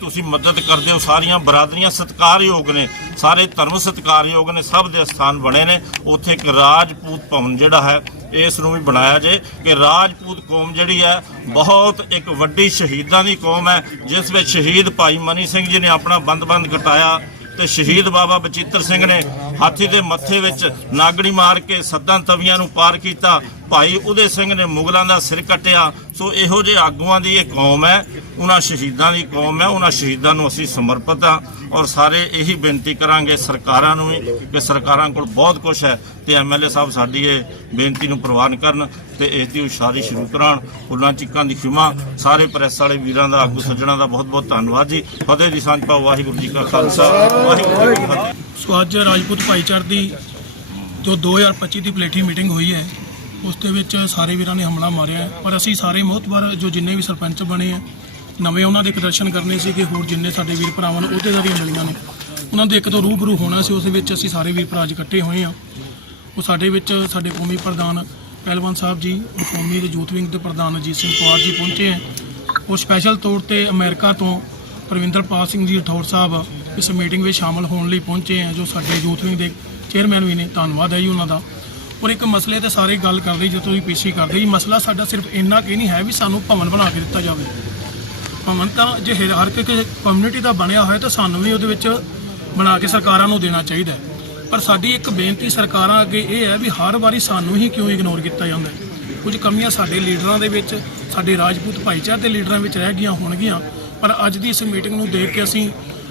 ਤੁਸੀਂ ਮਦਦ ਕਰਦੇ ਹੋ, ਸਾਰੀਆਂ ਬਰਾਦਰੀਆਂ ਸਤਿਕਾਰਯੋਗ ਨੇ, ਸਾਰੇ ਧਰਮ ਸਤਿਕਾਰਯੋਗ ਨੇ, ਸਭ ਦੇ ਸਥਾਨ ਬਣੇ ਨੇ। ਉੱਥੇ ਇੱਕ ਰਾਜਪੂਤ ਭਵਨ ਜਿਹੜਾ ਹੈ, ਇਸ ਨੂੰ ਵੀ ਬਣਾਇਆ ਜੇ, ਕਿ ਰਾਜਪੂਤ ਕੌਮ ਜਿਹੜੀ ਹੈ, ਬਹੁਤ ਇੱਕ ਵੱਡੀ ਸ਼ਹੀਦਾਂ ਦੀ ਕੌਮ ਹੈ, ਜਿਸ ਵਿੱਚ ਸ਼ਹੀਦ ਭਾਈ ਮਨੀ ਸਿੰਘ ਜੀ ਨੇ ਆਪਣਾ ਬੰਦ-ਬੰਦ ਕਟਾਇਆ। ਤੇ ਸ਼ਹੀਦ ਬਾਬਾ ਬਚਿੱਤਰ ਸਿੰਘ ਨੇ ਹਾਥੀ ਦੇ ਮੱਥੇ ਵਿੱਚ ਨਾਗੜੀ ਮਾਰ ਕੇ ਸੱਦਾਂ ਤਵੀਆਂ ਨੂੰ ਪਾਰ ਕੀਤਾ। ਭਾਈ ਉਦੇ ਸਿੰਘ ਨੇ ਮੁਗਲਾਂ ਦਾ ਸਿਰ ਕੱਟਿਆ। ਸੋ ਇਹੋ ਜਿਹੇ ਆਗੂਆਂ ਦੀ ਇਹ ਕੌਮ ਹੈ, ਉਹਨਾਂ ਸ਼ਹੀਦਾਂ ਦੀ ਕੌਮ ਹੈ, ਉਹਨਾਂ ਸ਼ਹੀਦਾਂ ਨੂੰ ਅਸੀਂ ਸਮਰਪਿਤ ਹਾਂ ਔਰ ਸਾਰੇ ਇਹੀ ਬੇਨਤੀ ਕਰਾਂਗੇ ਸਰਕਾਰਾਂ ਨੂੰ ਵੀ ਕਿ ਸਰਕਾਰਾਂ ਕੋਲ ਬਹੁਤ ਕੁਝ ਹੈ ਤੇ ਐਮਐਲਏ ਸਾਹਿਬ ਸਾਡੀ ਇਹ ਬੇਨਤੀ ਨੂੰ ਪ੍ਰਵਾਨ ਕਰਨ ਤੇ ਇਸ ਦੀ ਉਸਾਰੀ ਸ਼ੁਰੂ ਕਰਾਉਣ। ਫੁੱਲਾਂ ਚਿੱਕਾਂ ਦੀ ਖਿਮਾ, ਸਾਰੇ ਪ੍ਰੈਸ ਵਾਲੇ ਵੀਰਾਂ ਦਾ, ਆਗੂ ਸੱਜਣਾ ਦਾ ਬਹੁਤ ਬਹੁਤ ਧੰਨਵਾਦ ਜੀ। ਫਤਿਹ ਦੀ ਸਾਂਝ ਪਾਓ, ਵਾਹਿਗੁਰੂ ਜੀ ਕਾ ਖਾਲਸਾ, ਵਾਹਿਗੁਰੂ ਜੀ ਕੀ ਫਤਿਹ। ਸੋ ਅੱਜ ਰਾਜਪੂਤ ਭਾਈਚਾਰ ਦੀ ਜੋ 2025 ਦੀ ਪਲੇਠੀ ਮੀਟਿੰਗ ਹੋਈ ਹੈ ਉਸ ਦੇ ਵਿੱਚ ਸਾਰੇ ਵੀਰਾਂ ਨੇ ਹਮਲਾ ਮਾਰਿਆ ਪਰ ਅਸੀਂ ਸਾਰੇ ਮੋਹਤਬਰ ਜੋ ਜਿੰਨੇ ਵੀ ਸਰਪੰਚ ਬਣੇ ਆ, ਨਵੇਂ ਉਹਨਾਂ ਦੇ ਪ੍ਰਦਰਸ਼ਨ ਕਰਨੇ ਸੀ ਕਿ ਹੋਰ ਜਿੰਨੇ ਸਾਡੇ ਵੀਰ ਭਰਾਵਾਂ ਨੂੰ ਅਹੁਦੇਦਾਰੀਆਂ ਮਿਲੀਆਂ ਨੇ। ਉਹਨਾਂ ਦੇ ਇੱਕ ਤੋਂ ਰੂਬਰੂ ਹੋਣਾ ਸੀ, ਉਸ ਵਿੱਚ ਅਸੀਂ ਸਾਰੇ ਵੀਰ ਭਰਾ ਇਕੱਠੇ ਹੋਏ ਆ ਉਹ ਸਾਡੇ ਵਿੱਚ ਸਾਡੇ ਕੌਮੀ ਪ੍ਰਧਾਨ ਪਹਿਲਵਾਨ ਸਾਹਿਬ ਜੀ, ਕੌਮੀ ਦੇ ਯੂਥ ਵਿੰਗ ਦੇ ਪ੍ਰਧਾਨ ਅਜੀਤ ਸਿੰਘ ਪਵਾਰ ਜੀ ਪਹੁੰਚੇ ਹੈ। ਉਹ ਸਪੈਸ਼ਲ ਤੌਰ ਤੇ ਅਮਰੀਕਾ ਤੋਂ ਪ੍ਰਵਿੰਦਰਪਾਲ ਸਿੰਘ ਜੀ ਰਠੌਰ ਸਾਹਿਬ ਇਸ ਮੀਟਿੰਗ ਵਿੱਚ ਸ਼ਾਮਲ ਹੋਣ ਲਈ ਪਹੁੰਚੇ ਹੈ, ਜੋ ਸਾਡੇ ਯੂਥ ਵਿੰਗ ਦੇ ਚੇਅਰਮੈਨ ਵੀ ਨੇ। ਧੰਨਵਾਦ ਹੈ ਜੀ ਉਹਨਾਂ ਦਾ। ਔਰ ਇੱਕ ਮਸਲੇ ਤੇ ਸਾਰੇ ਗੱਲ ਕਰਦੇ ਜਦੋਂ ਵੀ ਪੇਸ਼ੀ ਕਰਦੇ ਜੀ ਮਸਲਾ ਸਾਡਾ ਸਿਰਫ ਇੰਨਾ ਕਿ ਨਹੀਂ ਹੈ ਵੀ ਸਾਨੂੰ ਭਵਨ ਬਣਾ ਕੇ ਦਿੱਤਾ ਜਾਵੇ। ਭਵਨ ਤਾਂ ਜੇ ਹਰ ਇੱਕ ਕਮਿਊਨਿਟੀ ਦਾ ਬਣਿਆ ਹੋਇਆ, ਤਾਂ ਸਾਨੂੰ ਵੀ ਉਹਦੇ ਵਿੱਚ ਬਣਾ ਕੇ ਸਰਕਾਰਾਂ ਨੂੰ ਦੇਣਾ ਚਾਹੀਦਾ ਪਰ ਸਾਡੀ ਇੱਕ ਬੇਨਤੀ ਸਰਕਾਰਾਂ ਅੱਗੇ ਇਹ ਹੈ ਵੀ ਹਰ ਵਾਰੀ ਸਾਨੂੰ ਹੀ ਕਿਉਂ ਇਗਨੋਰ ਕੀਤਾ ਜਾਂਦਾ ਹੈ? ਕੁਝ ਕਮੀਆਂ ਸਾਡੇ ਲੀਡਰਾਂ ਦੇ ਵਿੱਚ, ਸਾਡੇ ਰਾਜਪੂਤ ਭਾਈਚਾਰੇ ਦੇ ਲੀਡਰਾਂ ਵਿੱਚ ਰਹਿ ਗਈਆਂ ਹੋਣਗੀਆਂ। ਪਰ ਅੱਜ ਦੀ ਇਸ ਮੀਟਿੰਗ ਨੂੰ ਦੇਖ ਕੇ ਅਸੀਂ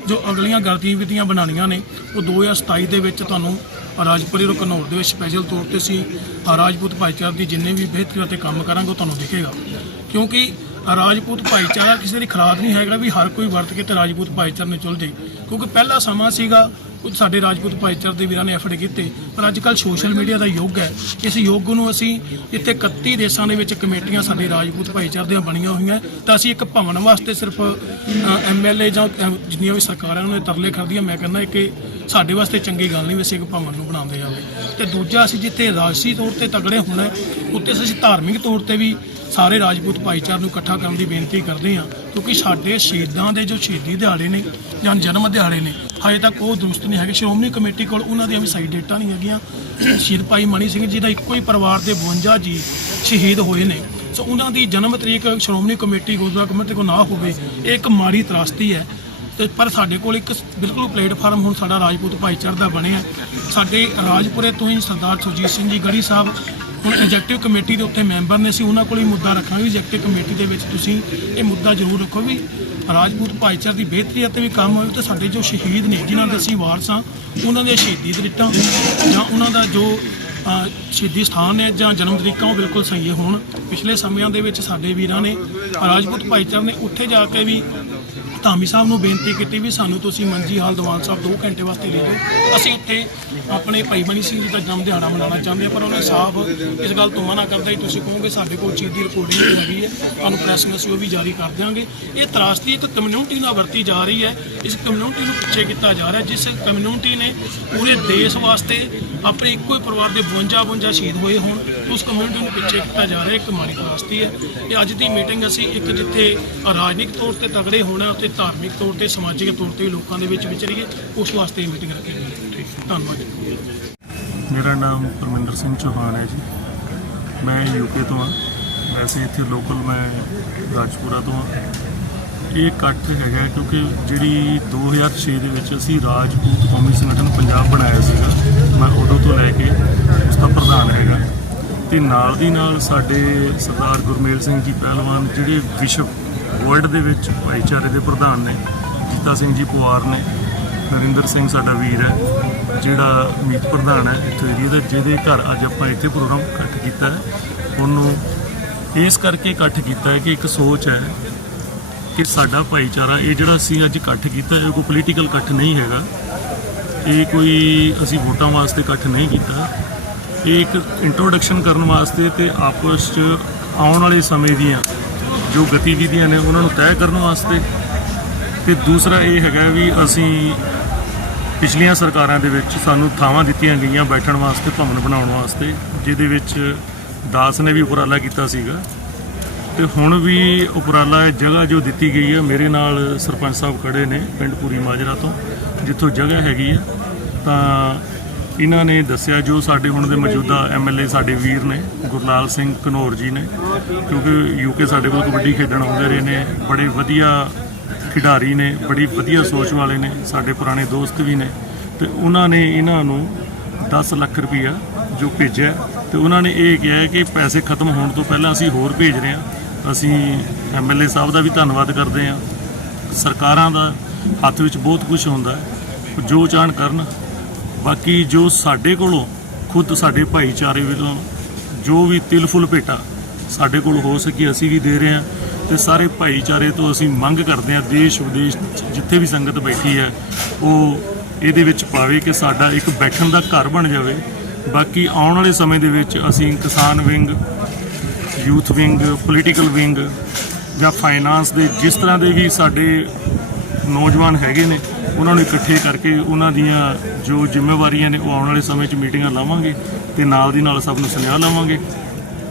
ਜੋ ਅਗਲੀਆਂ ਗਤੀਵਿਧੀਆਂ ਬਣਾਉਣੀਆਂ ਨੇ, ਉਹ 2027 ਦੇ ਵਿੱਚ ਤੁਹਾਨੂੰ ਰਾਜਪੁਰੀ ਰੋ ਘਨੌਰ ਦੇ ਵਿੱਚ ਸਪੈਸ਼ਲ ਤੌਰ ਤੇ ਅਸੀਂ ਰਾਜਪੂਤ ਭਾਈਚਾਰੇ ਦੀ ਜਿੰਨੇ ਵੀ ਬਿਹਤਰ ਅਤੇ ਕੰਮ ਕਰਾਂਗੇ ਉਹ ਤੁਹਾਨੂੰ ਦਿਖੇਗਾ। ਕਿਉਂਕਿ ਰਾਜਪੂਤ ਭਾਈਚਾਰਾ ਕਿਸੇ ਦੀ ਖਰਾਦ ਨਹੀਂ ਹੈਗਾ ਵੀ ਹਰ ਕੋਈ ਵਰਤ ਕੇ ਤੇ ਰਾਜਪੂਤ ਭਾਈਚਾਰੇ ਨੂੰ ਚੁੱਲ ਜੇ ਕਿਉਂਕਿ ਪਹਿਲਾ ਸਮਾਂ ਸੀਗਾ ਕੁਝ ਸਾਡੇ ਰਾਜਪੂਤ ਭਾਈਚਾਰੇ ਦੇ ਵੀਰਾਂ ਨੇ ਐਫਰਟ ਕੀਤੇ ਪਰ ਅੱਜ ਕੱਲ ਸੋਸ਼ਲ ਮੀਡੀਆ ਦਾ ਯੁੱਗ ਹੈ। ਇਸ ਯੁੱਗ ਨੂੰ ਅਸੀਂ ਜਿੱਥੇ 31 ਦੇਸ਼ਾਂ ਦੇ ਵਿੱਚ ਕਮੇਟੀਆਂ ਸਾਡੇ ਰਾਜਪੂਤ ਭਾਈਚਾਰੇ ਦੀਆਂ ਬਣੀਆਂ ਹੋਈਆਂ। ਤਾਂ ਅਸੀਂ ਇੱਕ ਭਵਨ ਵਾਸਤੇ ਸਿਰਫ ਐਮਐਲਏ ਜਾਂ ਅ, ਜਿੰਨੀਆਂ ਵੀ ਸਰਕਾਰਾਂ ਨੇ ਤਰਲੇ ਕਰਦੀਆਂ ਮੈਂ ਕਹਿੰਦਾ ਕਿ ਸਾਡੇ ਵਾਸਤੇ ਚੰਗੀ ਗੱਲ ਨਹੀਂ ਵੀ ਅਸੀਂ ਇੱਕ ਭਵਨ ਨੂੰ ਬਣਾਉਂਦੇ ਜਾਵੇ ਤੇ ਦੂਜਾ ਅਸੀਂ ਜਿੱਥੇ ਰਾਜਸੀ ਤੌਰ ਤੇ ਤਗੜੇ ਹੋਣਾ ਹੈ, ਉੱਥੇ ਅਸੀਂ ਧਾਰਮਿਕ ਤੌਰ ਤੇ ਵੀ ਸਾਰੇ ਰਾਜਪੂਤ ਭਾਈਚਾਰੇ ਨੂੰ ਇਕੱਠਾ ਕਰਨ ਦੀ ਬੇਨਤੀ ਕਰਦੇ ਹਾਂ। ਕਿਉਂਕਿ ਸਾਡੇ ਸ਼ਹੀਦਾਂ ਦੇ ਜੋ ਸ਼ਹੀਦੀ ਦਿਹਾੜੇ ਨੇ ਜਾਂ ਜਨਮ ਦਿਹਾੜੇ ਨੇ, ਹਜੇ ਤੱਕ ਉਹ ਦਰੁਸਤ ਨਹੀਂ ਹੈਗੇ। ਸ਼੍ਰੋਮਣੀ ਕਮੇਟੀ ਕੋਲ ਉਹਨਾਂ ਦੀਆਂ ਵੀ ਸਹੀ ਡੇਟਾਂ ਨਹੀਂ ਹੈਗੀਆਂ। ਸ਼ਹੀਦ ਭਾਈ ਮਣੀ ਸਿੰਘ ਜੀ ਦਾ ਇੱਕੋ ਹੀ ਪਰਿਵਾਰ ਦੇ 52 ਜੀ ਸ਼ਹੀਦ ਹੋਏ ਨੇ। ਸੋ ਉਹਨਾਂ ਦੀ ਜਨਮ ਤਰੀਕ ਸ਼੍ਰੋਮਣੀ ਕਮੇਟੀ ਗੁਰਦੁਆਰਾ ਕਮੇਟੀ ਕੋਲ ਨਾ ਹੋਵੇ, ਇਹ ਇੱਕ ਮਾੜੀ ਤਰਾਸਤੀ ਹੈ। ਤੇ ਪਰ ਸਾਡੇ ਕੋਲ ਇੱਕ ਬਿਲਕੁਲ ਪਲੇਟਫਾਰਮ ਹੁਣ ਸਾਡਾ ਰਾਜਪੂਤ ਭਾਈਚਾਰੇ ਦਾ ਬਣਿਆ ਸਾਡੇ ਰਾਜਪੁਰੇ ਤੋਂ ਹੀ ਸਰਦਾਰ ਸੁਰਜੀਤ ਸਿੰਘ ਜੀ ਗੜੀ ਸਾਹਿਬ ਹੁਣ ਐਗਜ਼ੈਕਟਿਵ ਕਮੇਟੀ ਦੇ ਉੱਤੇ ਮੈਂਬਰ ਨੇ ਅਸੀਂ ਉਹਨਾਂ ਕੋਲ ਹੀ ਮੁੱਦਾ ਰੱਖਾਂਗੇ ਐਗਜ਼ੈਕਟਿਵ ਕਮੇਟੀ ਦੇ ਵਿੱਚ ਤੁਸੀਂ ਇਹ ਮੁੱਦਾ ਜ਼ਰੂਰ ਰੱਖੋ ਵੀ ਰਾਜਪੂਤ ਭਾਈਚਾਰੇ ਦੀ ਬਿਹਤਰੀ ਅਤੇ ਵੀ ਕੰਮ ਹੋਵੇ ਤੇ ਸਾਡੇ ਜੋ ਸ਼ਹੀਦ ਨੇ, ਜਿਨ੍ਹਾਂ ਦੇ ਅਸੀਂ ਵਾਰਸ ਹਾਂ, ਉਹਨਾਂ ਦੇ ਸ਼ਹੀਦੀ ਦਰਿੱਟਾਂ ਜਾਂ ਉਹਨਾਂ ਦਾ ਜੋ ਸ਼ਹੀਦੀ ਸਥਾਨ ਹੈ ਜਾਂ ਜਨਮ ਤਰੀਕਾਂ, ਉਹ ਬਿਲਕੁਲ ਸਹੀ ਹੋਣ। ਪਿਛਲੇ ਸਮਿਆਂ ਦੇ ਵਿੱਚ ਸਾਡੇ ਵੀਰਾਂ ਨੇ ਰਾਜਪੂਤ ਭਾਈਚਾਰੇ ਨੇ ਉੱਥੇ ਜਾ ਕੇ ਵੀ ਧਾਮੀ ਸਾਹਿਬ ਨੂੰ ਬੇਨਤੀ ਕੀਤੀ ਵੀ ਸਾਨੂੰ ਤੁਸੀਂ ਮੰਜੀ ਹਾਲ ਦੀਵਾਨ ਸਾਹਿਬ 2 ਘੰਟੇ ਵਾਸਤੇ ਲੈ ਦਿਓ ਅਸੀਂ ਉੱਥੇ ਆਪਣੇ ਭਾਈ ਮਨੀ ਸਿੰਘ ਜੀ ਦਾ ਜਨਮ ਦਿਹਾੜਾ ਮਨਾਉਣਾ ਚਾਹੁੰਦੇ ਹਾਂ, ਪਰ ਉਹਨੇ ਸਾਹਿਬ ਇਸ ਗੱਲ ਤੋਂ ਮਨਾ ਕਰਦਾ ਹੀ ਤੁਸੀਂ ਕਹੋਗੇ ਸਾਡੇ ਕੋਲ ਚੀਜ਼ ਦੀ ਰਿਕਾਰਡਿੰਗ ਹੈਗੀ ਹੈ, ਤੁਹਾਨੂੰ ਪ੍ਰੈਸ ਨੂੰ ਅਸੀਂ ਉਹ ਵੀ ਜਾਰੀ ਕਰ ਦਿਆਂਗੇ। ਇਹ ਤਰਾਸਦੀ ਇੱਕ ਕਮਿਊਨਿਟੀ ਨਾਲ ਵਰਤੀ ਜਾ ਰਹੀ ਹੈ, ਇਸ ਕਮਿਊਨਿਟੀ ਨੂੰ ਪਿੱਛੇ ਕੀਤਾ ਜਾ ਰਿਹਾ, ਜਿਸ ਕਮਿਊਨਿਟੀ ਨੇ ਪੂਰੇ ਦੇਸ਼ ਵਾਸਤੇ ਆਪਣੇ ਇੱਕੋ ਹੀ ਪਰਿਵਾਰ ਦੇ 52 52 ਸ਼ਹੀਦ ਹੋਏ ਹੋਣ। ਉਸ ਕਮਿਊਨਿਟੀ ਨੂੰ ਪਿੱਛੇ ਕੀਤਾ ਜਾ ਰਿਹਾ ਇੱਕ ਮਾੜੀ ਤਰਾਸਦੀ ਹੈ। ਇਹ ਅੱਜ ਦੀ ਮੀਟਿੰਗ ਅਸੀਂ ਇੱਕ ਜਿੱਥੇ ਰਾਜਨੀਤਿਕ ਤੌਰ ਤੇ ਤਗੜੇ ਹੋਣਾ ਉੱਤੇ ਧਾਰਮਿਕ ਤੌਰ ਤੇ ਸਮਾਜਿਕ ਤੌਰ ਤੇ ਲੋਕਾਂ ਦੇ ਵਿੱਚ ਵਿਚਰੀਏ ਉਸ ਵਾਸਤੇ ਇਹ ਮੀਟਿੰਗ ਰੱਖੀ ਗਈ ਹੈ। ਧੰਨਵਾਦ। ਮੇਰਾ ਨਾਮ ਪਰਮਿੰਦਰ ਸਿੰਘ ਚੌਹਾਨ ਹੈ ਜੀ। ਮੈਂ ਯੂਕੇ ਤੋਂ ਹਾਂ। ਵੈਸੇ ਇੱਥੇ ਲੋਕਲ ਮੈਂ ਰਾਜਪੁਰਾ ਤੋਂ ਹਾਂ। ਇਹ ਇਕੱਠ ਹੈਗਾ ਕਿਉਂਕਿ ਜਿਹੜੀ 2006 ਦੇ ਵਿੱਚ ਅਸੀਂ ਰਾਜਪੂਤ ਕੌਮੀ ਸੰਗਠਨ ਪੰਜਾਬ ਬਣਾਇਆ ਸੀਗਾ ਮੈਂ ਉਦੋਂ ਤੋਂ ਲੈ ਕੇ ਉਸ ਦਾ ਪ੍ਰਧਾਨ ਹੈਗਾ। ਤੇ ਨਾਲ ਦੀ ਨਾਲ ਸਾਡੇ ਸਰਦਾਰ ਗੁਰਮੇਲ ਸਿੰਘ ਜੀ ਪਹਿਲਵਾਨ, ਜਿਹੜੇ ਵਿਸ਼ਵ ਵਰਲਡ ਦੇ ਵਿੱਚ ਭਾਈਚਾਰੇ ਦੇ ਪ੍ਰਧਾਨ ਨੇ, ਜੀਤਾ ਸਿੰਘ ਜੀ ਪੁਆਰ ਨੇ, ਨਰਿੰਦਰ ਸਿੰਘ ਸਾਡਾ ਵੀਰ ਹੈ, ਜਿਹੜਾ ਮੀਤ ਪ੍ਰਧਾਨ ਹੈ ਇੱਥੇ ਏਰੀਆ ਦਾ, ਜਿਹਦੇ ਘਰ ਅੱਜ ਆਪਾਂ ਇੱਥੇ ਪ੍ਰੋਗਰਾਮ ਇਕੱਠ ਕੀਤਾ ਹੈ। ਉਹਨੂੰ ਇਸ ਕਰਕੇ ਇਕੱਠ ਕੀਤਾ ਹੈ ਕਿ ਇੱਕ ਸੋਚ ਹੈ ਕਿ ਸਾਡਾ ਭਾਈਚਾਰਾ, ਇਹ ਜਿਹੜਾ ਅਸੀਂ ਅੱਜ ਇਕੱਠ ਕੀਤਾ ਇਹ ਕੋਈ ਪੋਲੀਟੀਕਲ ਇਕੱਠ ਨਹੀਂ ਹੈਗਾ। ਇਹ ਕੋਈ ਅਸੀਂ ਵੋਟਾਂ ਵਾਸਤੇ ਇਕੱਠ ਨਹੀਂ ਕੀਤਾ। ਇਹ ਇੱਕ ਇੰਟਰੋਡਕਸ਼ਨ ਕਰਨ ਵਾਸਤੇ ਤੇ ਆਪਸ 'ਚ ਆਉਣ ਵਾਲੇ ਸਮੇਂ ਦੀਆਂ ਜੋ ਗਤੀਵਿਧੀਆਂ ਨੇ ਉਹਨਾਂ ਨੂੰ ਤੈਅ ਕਰਨ ਵਾਸਤੇ ਤੇ ਦੂਸਰਾ ਇਹ ਹੈਗਾ ਵੀ ਅਸੀਂ ਪਿਛਲੀਆਂ ਸਰਕਾਰਾਂ ਦੇ ਵਿੱਚ ਸਾਨੂੰ ਥਾਵਾਂ ਦਿੱਤੀਆਂ ਗਈਆਂ ਬੈਠਣ ਵਾਸਤੇ, ਭਵਨ ਬਣਾਉਣ ਵਾਸਤੇ, ਜਿਹਦੇ ਵਿੱਚ ਦਾਸ ਨੇ ਵੀ ਉਪਰਾਲਾ ਕੀਤਾ ਸੀਗਾ। ਤੇ ਹੁਣ ਵੀ ਉਪਰਾਲਾ ਹੈ ਜਗ੍ਹਾ ਜੋ ਦਿੱਤੀ ਗਈ ਹੈ, ਮੇਰੇ ਨਾਲ ਸਰਪੰਚ ਸਾਹਿਬ ਖੜੇ ਨੇ ਪਿੰਡ ਪੂਰੀ ਮਾਜਰਾ ਤੋਂ, ਜਿੱਥੋਂ ਜਗ੍ਹਾ ਹੈਗੀ ਹੈ, ਤਾਂ ਇਹਨਾਂ ਨੇ ਦੱਸਿਆ ਜੋ ਸਾਡੇ ਹੁਣ ਦੇ ਮੌਜੂਦਾ ਐਮਐਲਏ ਸਾਡੇ ਵੀਰ ਨੇ ਗੁਰਲਾਲ ਸਿੰਘ ਘਨੌਰ ਜੀ ਨੇ, ਕਿਉਂਕਿ ਯੂਕੇ ਸਾਡੇ ਕੋਲ ਕਬੱਡੀ ਖੇਡਣ ਆਉਂਦੇ ਰਹੇ ਨੇ, ਬੜੇ ਵਧੀਆ ਖਿਡਾਰੀ ਨੇ, ਬੜੀ ਵਧੀਆ ਸੋਚ ਵਾਲੇ ਨੇ, ਸਾਡੇ ਪੁਰਾਣੇ ਦੋਸਤ ਵੀ ਨੇ, ਤੇ ਉਹਨਾਂ ਨੇ ਇਹਨਾਂ ਨੂੰ 10 ਲੱਖ ਰੁਪਈਆ ਜੋ ਭੇਜਿਆ, ਤੇ ਉਹਨਾਂ ਨੇ ਇਹ ਕਿਹਾ ਕਿ ਪੈਸੇ ਖਤਮ ਹੋਣ ਤੋਂ ਪਹਿਲਾਂ ਅਸੀਂ ਹੋਰ ਭੇਜ ਰਹੇ ਹਾਂ। ਅਸੀਂ ਐਮਐਲਏ ਸਾਹਿਬ ਦਾ ਵੀ ਧੰਨਵਾਦ ਕਰਦੇ ਹਾਂ। ਸਰਕਾਰਾਂ ਦਾ ਹੱਥ ਵਿੱਚ ਬਹੁਤ ਕੁਝ ਹੁੰਦਾ ਜੋ ਚਾਹਣ ਕਰਨ ਬਾਕੀ ਜੋ ਸਾਡੇ ਕੋਲੋਂ, ਖੁਦ ਸਾਡੇ ਭਾਈਚਾਰੇ ਵੱਲੋਂ ਜੋ ਵੀ ਤਿਲ ਫੁੱਲ ਭੇਟਾ ਸਾਡੇ ਕੋਲ ਹੋ ਸਕੀ, ਅਸੀਂ ਵੀ ਦੇ ਰਹੇ ਹਾਂ ਤੇ ਸਾਰੇ ਭਾਈਚਾਰੇ ਤੋਂ ਅਸੀਂ ਮੰਗ ਕਰਦੇ ਹਾਂ, ਦੇਸ਼ ਵਿਦੇਸ਼ 'ਚ ਜਿੱਥੇ ਵੀ ਸੰਗਤ ਬੈਠੀ ਹੈ, ਉਹ ਇਹਦੇ ਵਿੱਚ ਪਾਵੇ ਕਿ ਸਾਡਾ ਇੱਕ ਬੈਠਣ ਦਾ ਘਰ ਬਣ ਜਾਵੇ। ਬਾਕੀ ਆਉਣ ਵਾਲੇ ਸਮੇਂ ਦੇ ਵਿੱਚ ਅਸੀਂ ਕਿਸਾਨ wing, youth wing political wing ਜਾਂ ਫਾਈਨਾਂਸ ਦੇ ਜਿਸ ਤਰ੍ਹਾਂ ਦੇ ਵੀ ਸਾਡੇ ਨੌਜਵਾਨ ਹੈਗੇ ਨੇ ਉਹਨਾਂ ਨੂੰ ਇਕੱਠੇ ਕਰਕੇ ਉਹਨਾਂ ਦੀਆਂ ਜੋ ਜ਼ਿੰਮੇਵਾਰੀਆਂ ਨੇ ਉਹ ਆਉਣ ਵਾਲੇ ਸਮੇਂ 'ਚ ਮੀਟਿੰਗਾਂ ਲਾਵਾਂਗੇ ਤੇ ਨਾਲ ਦੀ ਨਾਲ ਸਭ ਨੂੰ ਸੁਨੇਹਾ ਲਾਵਾਂਗੇ।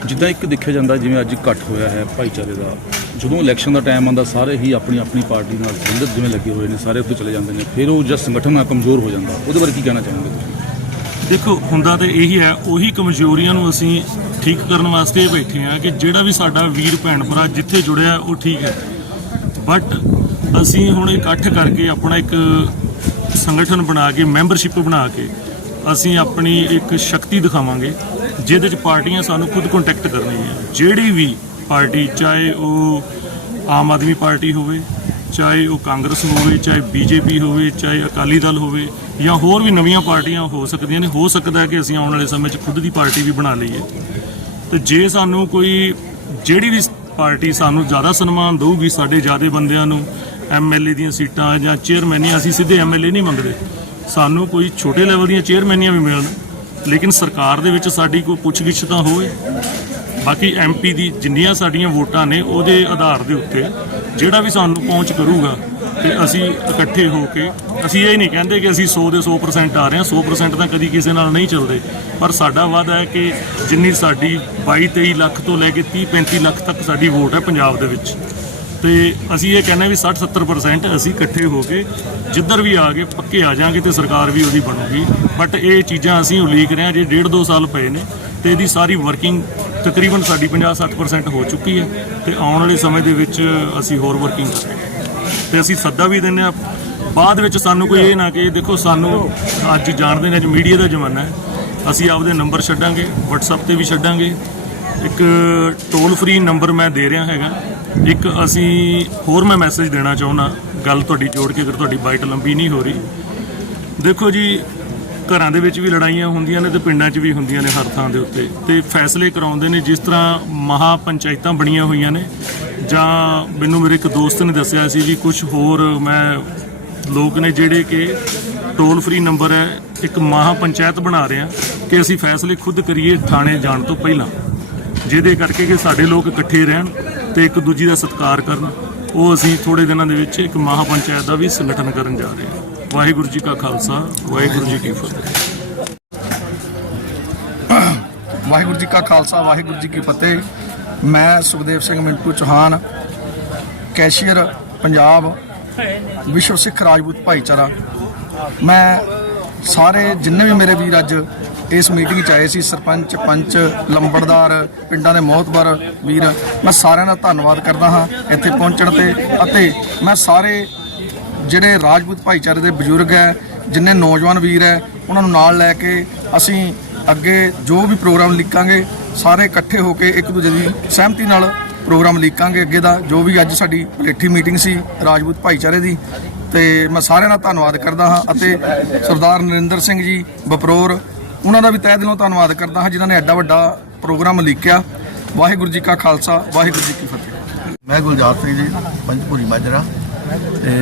ਜਿੱਦਾਂ ਇੱਕ ਦੇਖਿਆ ਜਾਂਦਾ ਜਿਵੇਂ ਅੱਜ ਇਕੱਠ ਹੋਇਆ ਹੈ ਭਾਈਚਾਰੇ ਦਾ ਜਦੋਂ ਇਲੈਕਸ਼ਨ ਦਾ ਟਾਈਮ ਆਉਂਦਾ ਸਾਰੇ ਹੀ ਆਪਣੀ ਆਪਣੀ ਪਾਰਟੀ ਨਾਲ ਸੰਬੰਧਿਤ ਜਿਵੇਂ ਲੱਗੇ ਹੋਏ ਨੇ ਸਾਰੇ ਉੱਥੇ ਚਲੇ ਜਾਂਦੇ ਨੇ ਫਿਰ ਉਹ ਜਦ ਸੰਗਠਨ ਆ ਕਮਜ਼ੋਰ ਹੋ ਜਾਂਦਾ ਉਹਦੇ ਬਾਰੇ ਕੀ ਕਹਿਣਾ ਚਾਹੋਗੇ ਤੁਸੀਂ? ਦੇਖੋ ਹੁੰਦਾ ਤਾਂ ਇਹੀ ਹੈ ਉਹੀ ਕਮਜ਼ੋਰੀਆਂ ਨੂੰ ਅਸੀਂ ਠੀਕ ਕਰਨ ਵਾਸਤੇ ਬੈਠੇ ਹਾਂ ਕਿ ਜਿਹੜਾ ਵੀ ਸਾਡਾ ਵੀਰ ਭੈਣ ਭਰਾ ਜਿੱਥੇ ਜੁੜਿਆ ਉਹ ਠੀਕ ਹੈ। ਬਟ ਅਸੀਂ ਹੁਣ ਇਕੱਠ ਕਰਕੇ ਆਪਣਾ ਇੱਕ ਸੰਗਠਨ ਬਣਾ ਕੇ, ਮੈਂਬਰਸ਼ਿਪ ਬਣਾ ਕੇ ਅਸੀਂ ਆਪਣੀ ਇੱਕ ਸ਼ਕਤੀ ਦਿਖਾਵਾਂਗੇ, ਜਿਹਦੇ ਚ ਪਾਰਟੀਆਂ ਸਾਨੂੰ ਖੁਦ ਕੰਟੈਕਟ ਕਰਨਗੀਆਂ ਜਿਹੜੀ ਵੀ ਪਾਰਟੀ, ਚਾਹੇ ਉਹ ਆਮ ਆਦਮੀ ਪਾਰਟੀ ਹੋਵੇ, ਚਾਹੇ ਉਹ ਕਾਂਗਰਸ ਹੋਵੇ, ਚਾਹੇ ਬੀਜੇਪੀ ਹੋਵੇ, ਚਾਹੇ ਅਕਾਲੀ ਦਲ ਹੋਵੇ, ਜਾਂ ਹੋਰ ਵੀ ਨਵੀਆਂ ਪਾਰਟੀਆਂ ਹੋ ਸਕਦੀਆਂ ਨੇ, ਹੋ ਸਕਦਾ ਹੈ ਕਿ ਅਸੀਂ ਆਉਣ ਵਾਲੇ ਸਮੇਂ 'ਚ ਖੁਦ ਦੀ ਪਾਰਟੀ ਵੀ ਬਣਾ ਲਈਏ। ਤੇ ਜੇ ਸਾਨੂੰ ਕੋਈ, ਜਿਹੜੀ ਵੀ ਪਾਰਟੀ ਸਾਨੂੰ ਜ਼ਿਆਦਾ ਸਨਮਾਨ ਦੇਊਗੀ ਸਾਡੇ ਜ਼ਿਆਦਾ ਬੰਦਿਆਂ ਨੂੰ ਐਮਐਲਏ ਦੀਆਂ ਸੀਟਾਂ ਜਾਂ ਚੇਅਰਮੈਨੀਆਂ, ਅਸੀਂ ਸਿੱਧੇ ਐਮਐਲਏ ਨਹੀਂ ਮੰਗਦੇ। ਸਾਨੂੰ ਕੋਈ ਛੋਟੇ ਲੈਵਲ ਦੀਆਂ ਚੇਅਰਮੈਨੀਆਂ ਵੀ ਮਿਲਣ, ਲੇਕਿਨ ਸਰਕਾਰ ਦੇ ਵਿੱਚ ਸਾਡੀ ਕੋਈ ਪੁੱਛਗਿੱਛ ਤਾਂ ਹੋਵੇ। ਬਾਕੀ ਐਮਪੀ ਦੀ ਜਿੰਨੀਆਂ ਸਾਡੀਆਂ ਵੋਟਾਂ ਨੇ, ਉਹਦੇ ਆਧਾਰ ਦੇ ਉੱਤੇ ਜਿਹੜਾ ਵੀ ਸਾਨੂੰ ਪਹੁੰਚ ਕਰੂਗਾ, ਤੇ ਅਸੀਂ ਇਕੱਠੇ ਹੋ ਕੇ, ਅਸੀਂ ਇਹ ਨਹੀਂ ਕਹਿੰਦੇ ਕਿ ਅਸੀਂ 100 ਦੇ 100% ਆ ਰਹੇ ਹਾਂ 100% ਤਾਂ ਕਦੀ ਕਿਸੇ ਨਾਲ ਨਹੀਂ ਚੱਲਦੇ। ਪਰ ਸਾਡਾ ਵਾਅਦਾ ਹੈ ਕਿ ਜਿੰਨੀ ਸਾਡੀ 22 23 ਲੱਖ ਤੋਂ ਲੈ ਕੇ 30 35 ਲੱਖ ਤੱਕ ਸਾਡੀ ਵੋਟ ਹੈ ਪੰਜਾਬ ਦੇ ਵਿੱਚ। ਤੇ ਅਸੀਂ ਇਹ ਕਹਿੰਦੇ ਵੀ 60 70% ਅਸੀਂ ਇਕੱਠੇ ਹੋ ਕੇ ਜਿੱਧਰ ਵੀ ਆ ਗਏ, ਪੱਕੇ ਆ ਜਾਾਂਗੇ ਤੇ ਸਰਕਾਰ ਵੀ ਉਹਦੀ ਬਣੂਗੀ। ਬਟ ਇਹ ਚੀਜ਼ਾਂ ਅਸੀਂ ਉਲੀਕ ਰਹੇ ਹਾਂ ਜੇ ਡੇਢ ਦੋ ਸਾਲ ਪਏ ਨੇ ਤੇ ਇਹਦੀ ਸਾਰੀ ਵਰਕਿੰਗ ਤਕਰੀਬਨ ਸਾਡੀ 50 60% ਹੋ ਚੁੱਕੀ ਹੈ ਤੇ ਆਉਣ ਵਾਲੇ ਸਮੇਂ ਦੇ ਵਿੱਚ ਅਸੀਂ ਹੋਰ ਵਰਕਿੰਗ ਕਰਾਂਗੇ ਤੇ ਅਸੀਂ ਸੱਦਾ ਵੀ ਦਿੰਦੇ ਹਾਂ। ਬਾਅਦ ਵਿੱਚ ਸਾਨੂੰ ਕੋਈ ਇਹ ਨਾ ਕਿ ਦੇਖੋ ਸਾਨੂੰ ਅੱਜ ਜਾਣਦੇ ਨੇ, ਅੱਜ ਮੀਡੀਆ ਦਾ ਜ਼ਮਾਨਾ ਹੈ। ਅਸੀਂ ਆਪਦੇ ਨੰਬਰ ਛੱਡਾਂਗੇ, WhatsApp ਤੇ ਵੀ ਛੱਡਾਂਗੇ। ਇੱਕ ਟੋਲ ਫ੍ਰੀ ਨੰਬਰ ਮੈਂ ਦੇ ਰਿਹਾ ਹੈਗਾ। ਇੱਕ ਅਸੀਂ ਹੋਰ ਮੈਂ ਮੈਸੇਜ ਦੇਣਾ ਚਾਹੁੰਦਾ, ਗੱਲ ਤੁਹਾਡੀ ਜੋੜ ਕੇ ਅਗਰ ਤੁਹਾਡੀ ਬਾਈਟ ਲੰਬੀ ਨਹੀਂ ਹੋ ਰਹੀ। ਦੇਖੋ ਜੀ, ਘਰਾਂ ਦੇ ਵਿੱਚ ਵੀ ਲੜਾਈਆਂ ਹੁੰਦੀਆਂ ਨੇ ਤੇ ਪਿੰਡਾਂ 'ਚ ਵੀ ਹੁੰਦੀਆਂ ਨੇ ਹਰ ਥਾਂ ਦੇ ਉੱਤੇ। ਤੇ ਫੈਸਲੇ ਕਰਾਉਂਦੇ ਨੇ ਜਿਸ ਤਰ੍ਹਾਂ ਮਹਾ ਪੰਚਾਇਤਾਂ ਬਣੀਆਂ ਹੋਈਆਂ ਨੇ। ਜਾਂ ਮੈਨੂੰ ਮੇਰੇ ਇੱਕ ਦੋਸਤ ਨੇ ਦੱਸਿਆ ਸੀ ਵੀ ਕੁਝ ਹੋਰ ਮੈਂ, ਲੋਕ ਨੇ ਜਿਹੜੇ ਕਿ ਟੋਲ ਫ੍ਰੀ ਨੰਬਰ ਹੈ, ਇੱਕ ਮਹਾ ਪੰਚਾਇਤ ਬਣਾ ਰਹੇ ਆ ਕਿ ਅਸੀਂ ਫੈਸਲੇ ਖੁਦ ਕਰੀਏ ਥਾਣੇ ਜਾਣ ਤੋਂ ਪਹਿਲਾਂ। ਜਿਹਦੇ ਕਰਕੇ ਕਿ ਸਾਡੇ ਲੋਕ ਇਕੱਠੇ ਰਹਿਣ ਤੇ ਇੱਕ ਦੂਜੀ ਦਾ ਸਤਿਕਾਰ ਕਰਨ, ਉਹ ਅਸੀਂ ਥੋੜੇ ਦਿਨਾਂ ਦੇ ਵਿੱਚ ਇੱਕ ਮਹਾ ਪੰਚਾਇਤ ਦਾ ਵੀ ਸੰਗਠਨ ਕਰਨ ਜਾ ਰਹੇ ਹਾਂ। ਵਾਹਿਗੁਰੂ ਜੀ ਕਾ ਖਾਲਸਾ, ਵਾਹਿਗੁਰੂ ਜੀ ਕੀ ਫਤਿਹ। ਵਾਹਿਗੁਰੂ ਜੀ ਕਾ ਖਾਲਸਾ, ਵਾਹਿਗੁਰੂ ਜੀ ਕੀ ਫਤਿਹ। ਮੈਂ ਸੁਖਦੇਵ ਸਿੰਘ ਮਿੰਟੂ ਚੌਹਾਨ, ਕੈਸ਼ੀਅਰ ਪੰਜਾਬ, ਵਿਸ਼ਵ ਸਿੱਖ ਰਾਜਪੂਤ ਭਾਈਚਾਰਾ। ਮੈਂ ਸਾਰੇ ਜਿੰਨੇ ਵੀ ਮੇਰੇ ਵੀਰ ਅੱਜ ਇਸ ਮੀਟਿੰਗ 'ਚ ਆਏ ਸੀ ਸਰਪੰਚ, ਪੰਚ, ਲੰਬੜਦਾਰ, ਪਿੰਡਾਂ ਦੇ ਮੋਹਤਬਰ ਵੀਰ। ਮੈਂ ਸਾਰਿਆਂ ਦਾ ਧੰਨਵਾਦ ਕਰਦਾ ਹਾਂ ਇੱਥੇ ਪਹੁੰਚਣ ਤੇ ਅਤੇ ਮੈਂ ਸਾਰੇ ਜਿਹੜੇ ਰਾਜਪੂਤ ਭਾਈਚਾਰੇ ਦੇ ਬਜ਼ੁਰਗ ਹੈ, ਜਿੰਨੇ ਨੌਜਵਾਨ ਵੀਰ ਹੈ, ਉਹਨਾਂ ਨੂੰ ਨਾਲ ਲੈ ਕੇ ਅਸੀਂ ਅੱਗੇ ਜੋ ਵੀ ਪ੍ਰੋਗਰਾਮ ਲਿਖਾਂਗੇ, ਸਾਰੇ ਇਕੱਠੇ ਹੋ ਕੇ ਇੱਕ ਦੂਜੇ ਦੀ ਸਹਿਮਤੀ ਨਾਲ ਪ੍ਰੋਗਰਾਮ ਲਿਖਾਂਗੇ ਅੱਗੇ ਦਾ, ਜੋ ਵੀ ਅੱਜ ਸਾਡੀ ਪਲੇਠੀ ਮੀਟਿੰਗ ਸੀ ਰਾਜਪੂਤ ਭਾਈਚਾਰੇ ਦੀ। ਤੇ ਮੈਂ ਸਾਰਿਆਂ ਦਾ ਧੰਨਵਾਦ ਕਰਦਾ ਹਾਂ ਅਤੇ ਸਰਦਾਰ ਨਰਿੰਦਰ ਸਿੰਘ ਜੀ, ਬਪਰੋਰ ਉਹਨਾਂ ਦਾ ਵੀ ਤਹਿ ਦਿਲੋਂ ਧੰਨਵਾਦ ਕਰਦਾ ਹਾਂ, ਜਿਨ੍ਹਾਂ ਨੇ ਐਡਾ ਵੱਡਾ ਪ੍ਰੋਗਰਾਮ ਲਿਖਿਆ ਵਾਹਿਗੁਰੂ ਜੀ ਕਾ ਖਾਲਸਾ, ਵਾਹਿਗੁਰੂ ਜੀ ਕੀ ਫਤਿਹ। ਮੈਂ ਗੁਲਜ਼ਾਰ ਸਿੰਘ ਜੀ ਪੰਚਪੁਰੀ ਮਾਜਰਾ ਤੇ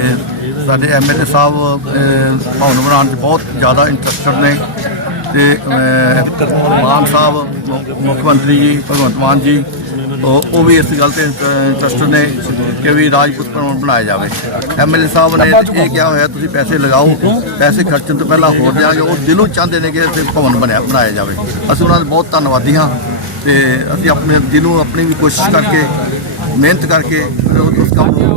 ਸਾਡੇ ਐਮਐਲਏ ਸਾਹਿਬ ਭਵਨ ਬਣਾਉਣ 'ਚ ਬਹੁਤ ਜ਼ਿਆਦਾ ਇੰਟਰਸਟਡ ਨੇ। ਤੇ ਮਾਨ ਸਾਹਿਬ ਮੁੱਖ ਮੰਤਰੀ ਜੀ, ਭਗਵੰਤ ਮਾਨ ਜੀ ਉਹ ਉਹ ਵੀ ਇਸ ਗੱਲ ਤੇ ਇੰਟਰਸਟਡ ਨੇ ਕਿ ਵੀ ਰਾਜਪੂਤ ਭਵਨ ਬਣਾਇਆ ਜਾਵੇ। ਐਮਐਲਏ ਸਾਹਿਬ ਨੇ ਇਹ ਕਿਹਾ ਹੋਇਆ ਤੁਸੀਂ ਪੈਸੇ ਲਗਾਓ ਪੈਸੇ ਖਰਚਣ ਤੋਂ ਪਹਿਲਾਂ ਹੋਰ ਦਿਆਂਗੇ। ਉਹ ਦਿਲੋਂ ਚਾਹੁੰਦੇ ਨੇ ਕਿ ਇੱਥੇ ਭਵਨ ਬਣਿਆ ਬਣਾਇਆ ਜਾਵੇ। ਅਸੀਂ ਉਹਨਾਂ ਦੇ ਬਹੁਤ ਧੰਨਵਾਦੀ ਹਾਂ ਤੇ ਅਸੀਂ ਆਪਣੇ ਦਿਲੋਂ ਆਪਣੀ ਵੀ ਕੋਸ਼ਿਸ਼ ਕਰਕੇ ਮਿਹਨਤ ਕਰਕੇ ਉਸ ਕੰਮ